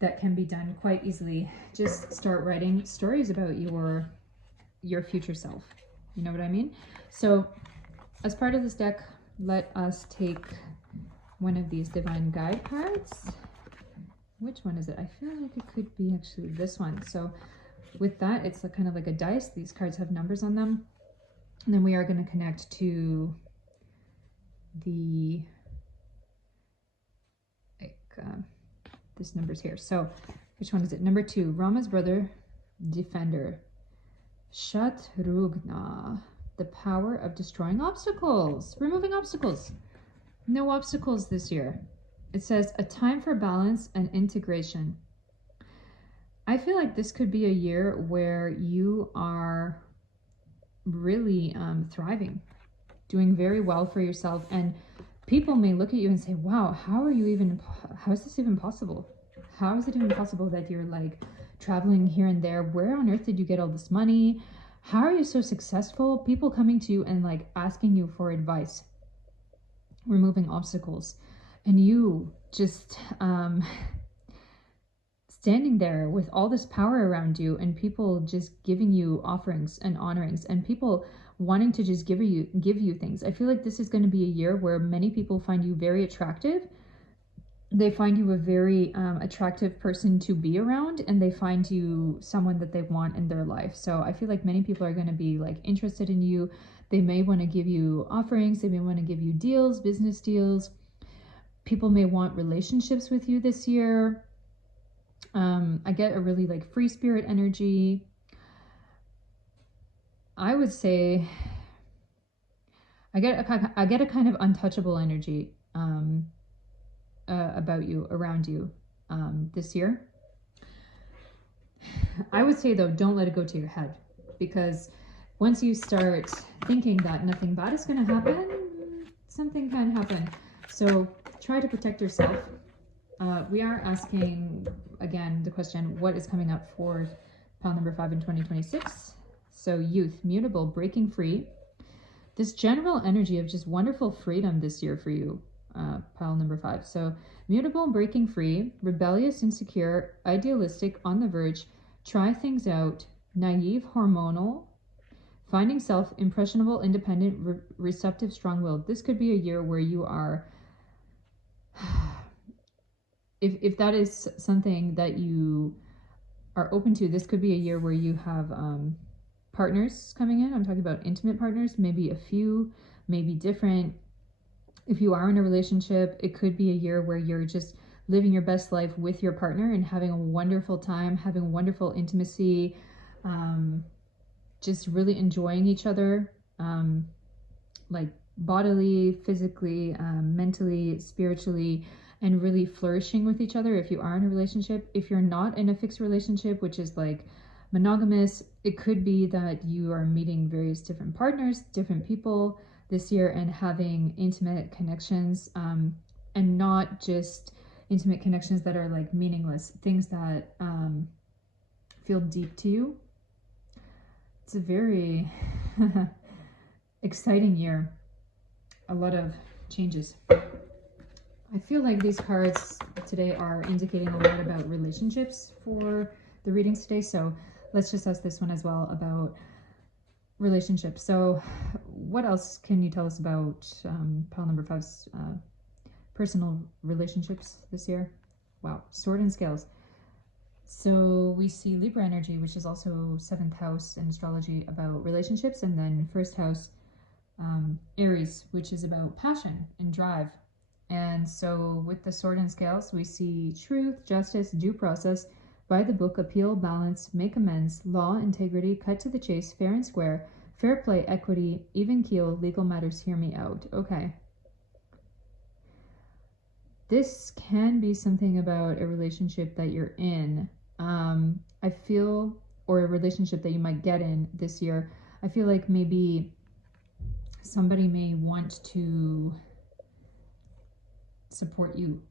that can be done quite easily. Just start writing stories about your future self. You know what I mean? So as part of this deck, let us take one of these divine guide cards. Which one is it? I feel like it could be actually this one. So with that, it's kind of like a dice. These cards have numbers on them. And then we are going to connect to the, this number's here. So which one is it? Number 2, Rama's brother, defender. Shatrugna, the power of destroying obstacles, removing obstacles. No obstacles this year. It says a time for balance and integration. I feel like this could be a year where you are really thriving, doing very well for yourself, and people may look at you and say, wow, how is this even possible? How is it even possible that you're like traveling here and there? Where on earth did you get all this money? How are you so successful? People coming to you and like asking you for advice, removing obstacles, and you just standing there with all this power around you, and people just giving you offerings and honorings, and people wanting to just give you things. I feel like this is going to be a year where many people find you very attractive. They find you a very attractive person to be around, and they find you someone that they want in their life. So I feel like many people are going to be like interested in you. They may want to give you offerings. They may want to give you deals, business deals. People may want relationships with you this year. I get a really like free spirit energy. I would say I get a kind of untouchable energy about you, around you this year. I would say though, don't let it go to your head, because once you start thinking that nothing bad is going to happen, something can happen. So try to protect yourself. We are asking again the question, what is coming up for pile number 5 in 2026? So youth, mutable, breaking free. This general energy of just wonderful freedom this year for you, pile number 5. So mutable, breaking free, rebellious, insecure, idealistic, on the verge, try things out, naive, hormonal, finding self, impressionable, independent, receptive, strong-willed. This could be a year where you are, if that is something that you are open to, this could be a year where you have partners coming in. I'm talking about intimate partners, maybe a few, maybe different. If you are in a relationship, it could be a year where you're just living your best life with your partner and having a wonderful time, having wonderful intimacy, just really enjoying each other, like bodily, physically, mentally, spiritually, and really flourishing with each other if you are in a relationship. If you're not in a fixed relationship, which is like monogamous, it could be that you are meeting various different partners, different people this year, and having intimate connections, and not just intimate connections that are like meaningless, things that feel deep to you. It's a very exciting year. A lot of changes. I feel like these cards today are indicating a lot about relationships for the readings today. So let's just ask this one as well about relationships. So what else can you tell us about pile number 5's personal relationships this year? Wow, sword and scales. So we see Libra energy, which is also 7th house in astrology, about relationships, and then 1st house Aries, which is about passion and drive. And so with the sword and scales, we see truth, justice, due process, by the book, appeal, balance, make amends, law, integrity, cut to the chase, fair and square, fair play, equity, even keel, legal matters, hear me out. Okay. This can be something about a relationship that you're in. I feel, or a relationship that you might get in this year. I feel like maybe somebody may want to support you.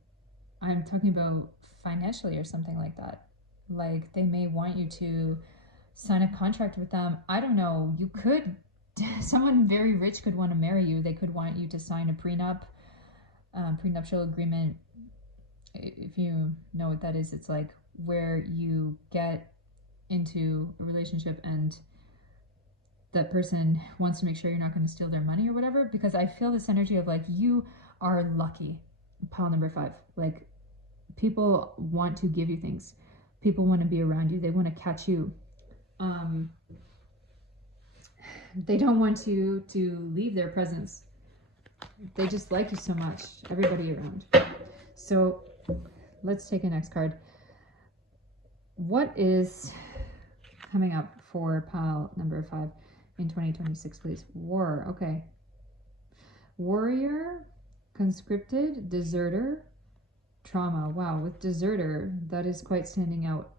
I'm talking about financially or something like that. Like they may want you to sign a contract with them. I don't know. You could, someone very rich could want to marry you. They could want you to sign a prenuptial agreement if you know what that is, it's like where you get into a relationship and that person wants to make sure you're not going to steal their money or whatever, because I feel this energy of like, you are lucky, pile number 5. Like, people want to give you things. People want to be around you. They want to catch you. They don't want to leave their presence. They just like you so much, everybody around. So let's take a next card. What is coming up for pile number 5 in 2026, please? War. Okay. Warrior, conscripted, deserter, trauma. Wow, with deserter, that is quite standing out.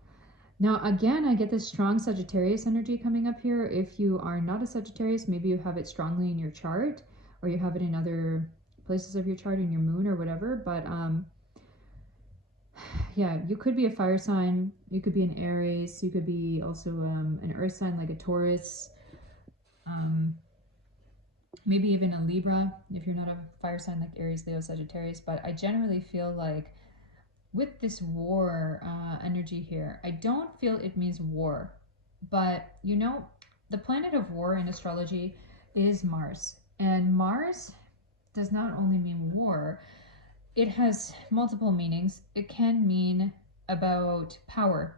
Now, again, I get this strong Sagittarius energy coming up here. If you are not a Sagittarius, maybe you have it strongly in your chart, or you have it in other places of your chart, in your moon or whatever. But yeah, you could be a fire sign. You could be an Aries. You could be also an earth sign like a Taurus. Maybe even a Libra if you're not a fire sign like Aries, Leo, Sagittarius. But I generally feel like with this war energy here, I don't feel it means war. But, you know, the planet of war in astrology is Mars. And Mars does not only mean war, it has multiple meanings. It can mean about power,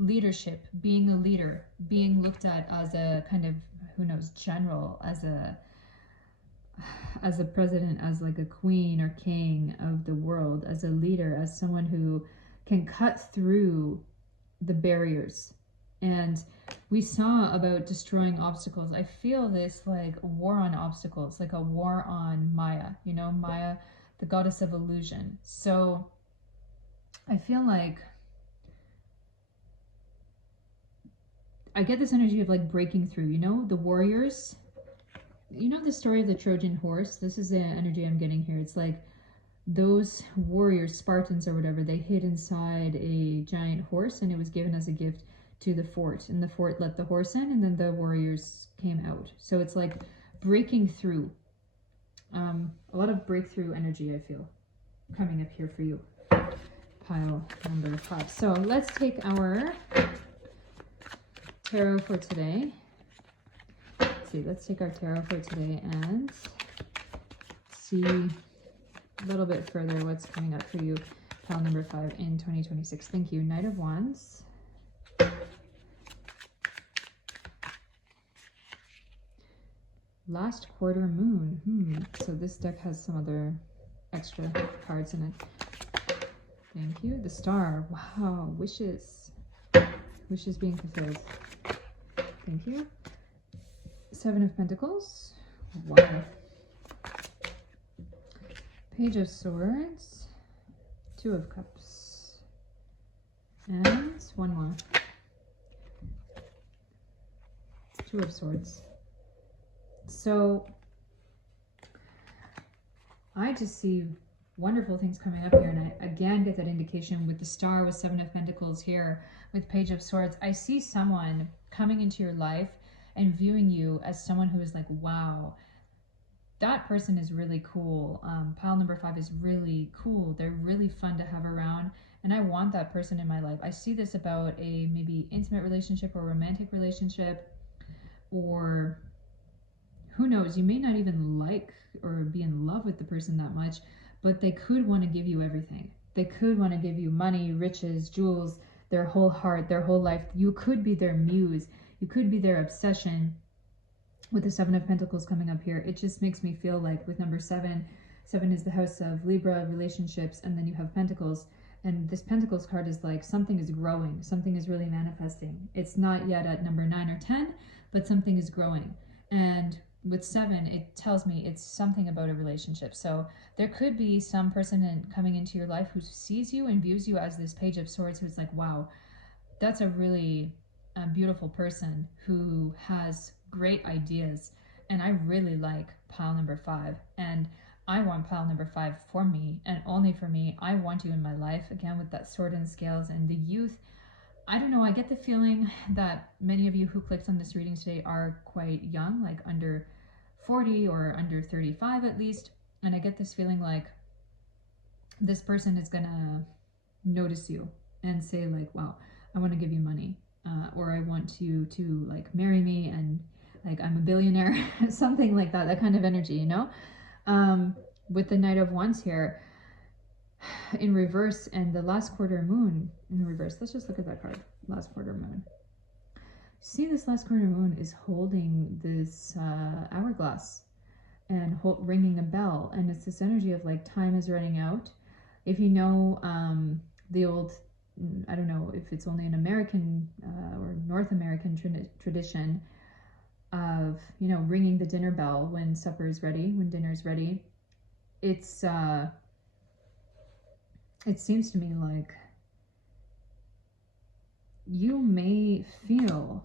leadership, being a leader, being looked at as a kind of, who knows, general, as a president, as like a queen or king of the world, as a leader, as someone who can cut through the barriers. And we saw about destroying obstacles. I feel this like a war on obstacles, like a war on Maya, you know, Maya, the goddess of illusion. So I feel like I get this energy of like breaking through, you know, the warriors. You know the story of the Trojan horse? This is the energy I'm getting here. It's like those warriors, Spartans or whatever, they hid inside a giant horse, and it was given as a gift to the fort. And the fort let the horse in, and then the warriors came out. So it's like breaking through. A lot of breakthrough energy, I feel, coming up here for you. Pile number 5. So let's take our tarot for today. Let's take our tarot for today and see a little bit further what's coming up for you, pile number 5 in 2026. Thank you. Knight of Wands. Last quarter moon. So this deck has some other extra cards in it. Thank you. The Star. Wow. Wishes. Wishes being fulfilled. Thank you. 7 of Pentacles. Wow. Page of Swords. 2 of Cups. And one more. 2 of Swords. So I just see wonderful things coming up here, and I again get that indication with the Star, with 7 of Pentacles here, with Page of Swords. I see someone coming into your life and viewing you as someone who is like, wow, that person is really cool. Pile number 5 is really cool. They're really fun to have around, and I want that person in my life. I see this about a maybe intimate relationship or romantic relationship, or who knows, you may not even like or be in love with the person that much, but they could want to give you everything. They could want to give you money, riches, jewels, their whole heart, their whole life. You could be their muse. You could be their obsession. With the 7 of Pentacles coming up here, it just makes me feel like with number 7, 7 is the house of Libra, relationships, and then you have Pentacles. And this Pentacles card is like something is growing, something is really manifesting. It's not yet at number 9 or 10, but something is growing. And with 7, it tells me it's something about a relationship. So there could be some person coming into your life who sees you and views you as this Page of Swords, who's like, wow, that's a really beautiful person who has great ideas, and I really like pile number 5, and I want pile number 5 for me and only for me. I want you in my life, again with that Sword and Scales and the youth. I don't know, I get the feeling that many of you who clicked on this reading today are quite young, like under 40 or under 35 at least, and I get this feeling like this person is gonna notice you and say like, wow, I want to give you money, or I want you to like marry me, and like I'm a billionaire, something like that, that kind of energy, you know. With the Knight of Wands here in reverse and the last quarter moon in reverse, let's just look at that card. Last quarter moon. See, this last quarter moon is holding this hourglass and ringing a bell, and it's this energy of like time is running out. If you know the old, I don't know if it's only an American or North American tradition of, you know, ringing the dinner bell when supper is ready, when dinner is ready. It's it seems to me like you may feel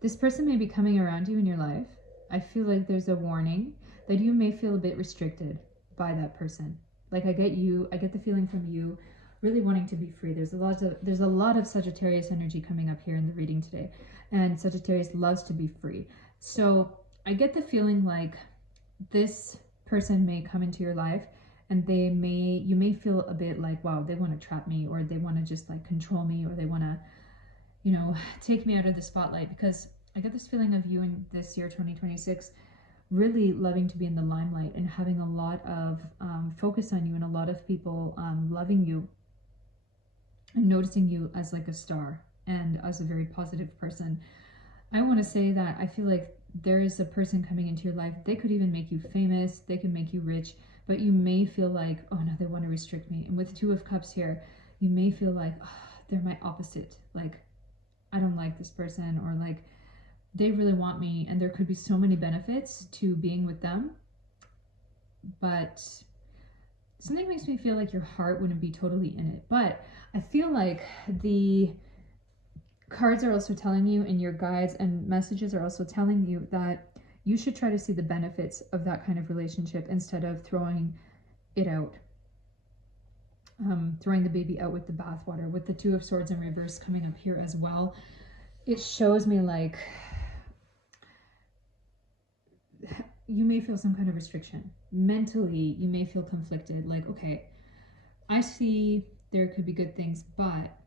this person may be coming around you in your life. I feel like there's a warning that you may feel a bit restricted by that person. Like I get the feeling from you really wanting to be free. There's a lot of Sagittarius energy coming up here in the reading today, and Sagittarius loves to be free. So I get the feeling like this person may come into your life, and you may feel a bit like, wow, they want to trap me, or they want to just like control me, or they want to, you know, take me out of the spotlight, because I get this feeling of you in this year 2026 really loving to be in the limelight and having a lot of focus on you, and a lot of people loving you and noticing you as like a star and as a very positive person. I want to say that I feel like there is a person coming into your life. They could even make you famous, they could make you rich, but you may feel like, oh no, they want to restrict me. And with Two of Cups here, you may feel like, oh, they're my opposite. Like, I don't like this person, or like they really want me, and there could be so many benefits to being with them, but something makes me feel like your heart wouldn't be totally in it. But I feel like the cards are also telling you, and your guides and messages are also telling you, that you should try to see the benefits of that kind of relationship instead of throwing it out, throwing the baby out with the bathwater. With the Two of Swords in reverse coming up here as well, it shows me like you may feel some kind of restriction. Mentally, you may feel conflicted. Like, okay, I see there could be good things, but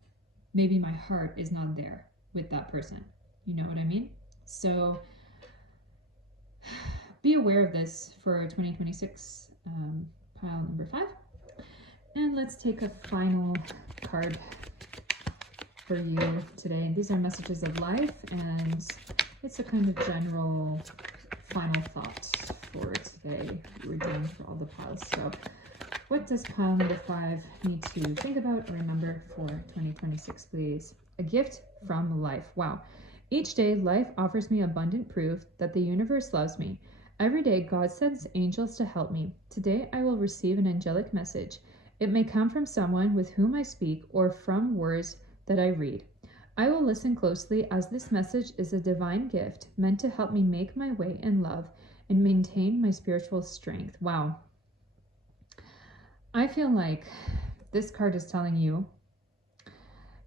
maybe my heart is not there with that person. You know what I mean? So be aware of this for 2026, pile number 5. And let's take a final card for you today. These are messages of life, and it's a kind of general final thought for today. We're done for all the piles. So what does pile number 5 need to think about or remember for 2026, please? A gift from life. Wow. Each day, life offers me abundant proof that the universe loves me. Every day, God sends angels to help me. Today, I will receive an angelic message. It may come from someone with whom I speak, or from words that I read. I will listen closely, as this message is a divine gift meant to help me make my way in love and maintain my spiritual strength. Wow. I feel like this card is telling you,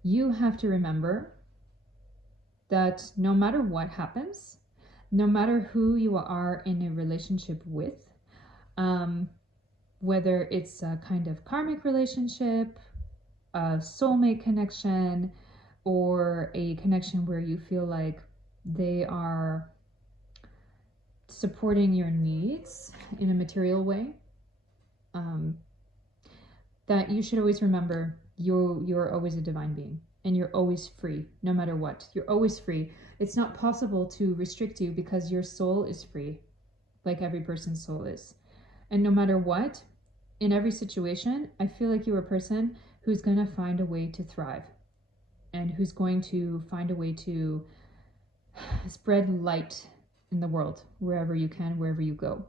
you have to remember that no matter what happens, no matter who you are in a relationship with, whether it's a kind of karmic relationship, a soulmate connection, or a connection where you feel like they are supporting your needs in a material way, that you should always remember you're always a divine being, and you're always free, no matter what. You're always free. It's not possible to restrict you, because your soul is free, like every person's soul is. And no matter what, in every situation, I feel like you're a person who's going to find a way to thrive, and who's going to find a way to spread light in the world wherever you can, wherever you go.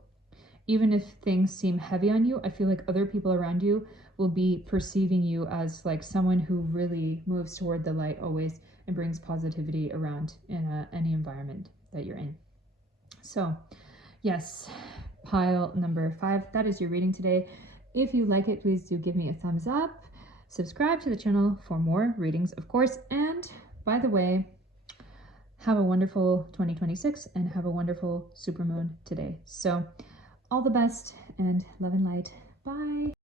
Even if things seem heavy on you, I feel like other people around you will be perceiving you as like someone who really moves toward the light always, and brings positivity around in any environment that you're in. So yes, pile number 5, that is your reading today. If you like it, please do give me a thumbs up. Subscribe to the channel for more readings, of course. And by the way, have a wonderful 2026, and have a wonderful supermoon today. So all the best, and love and light. Bye.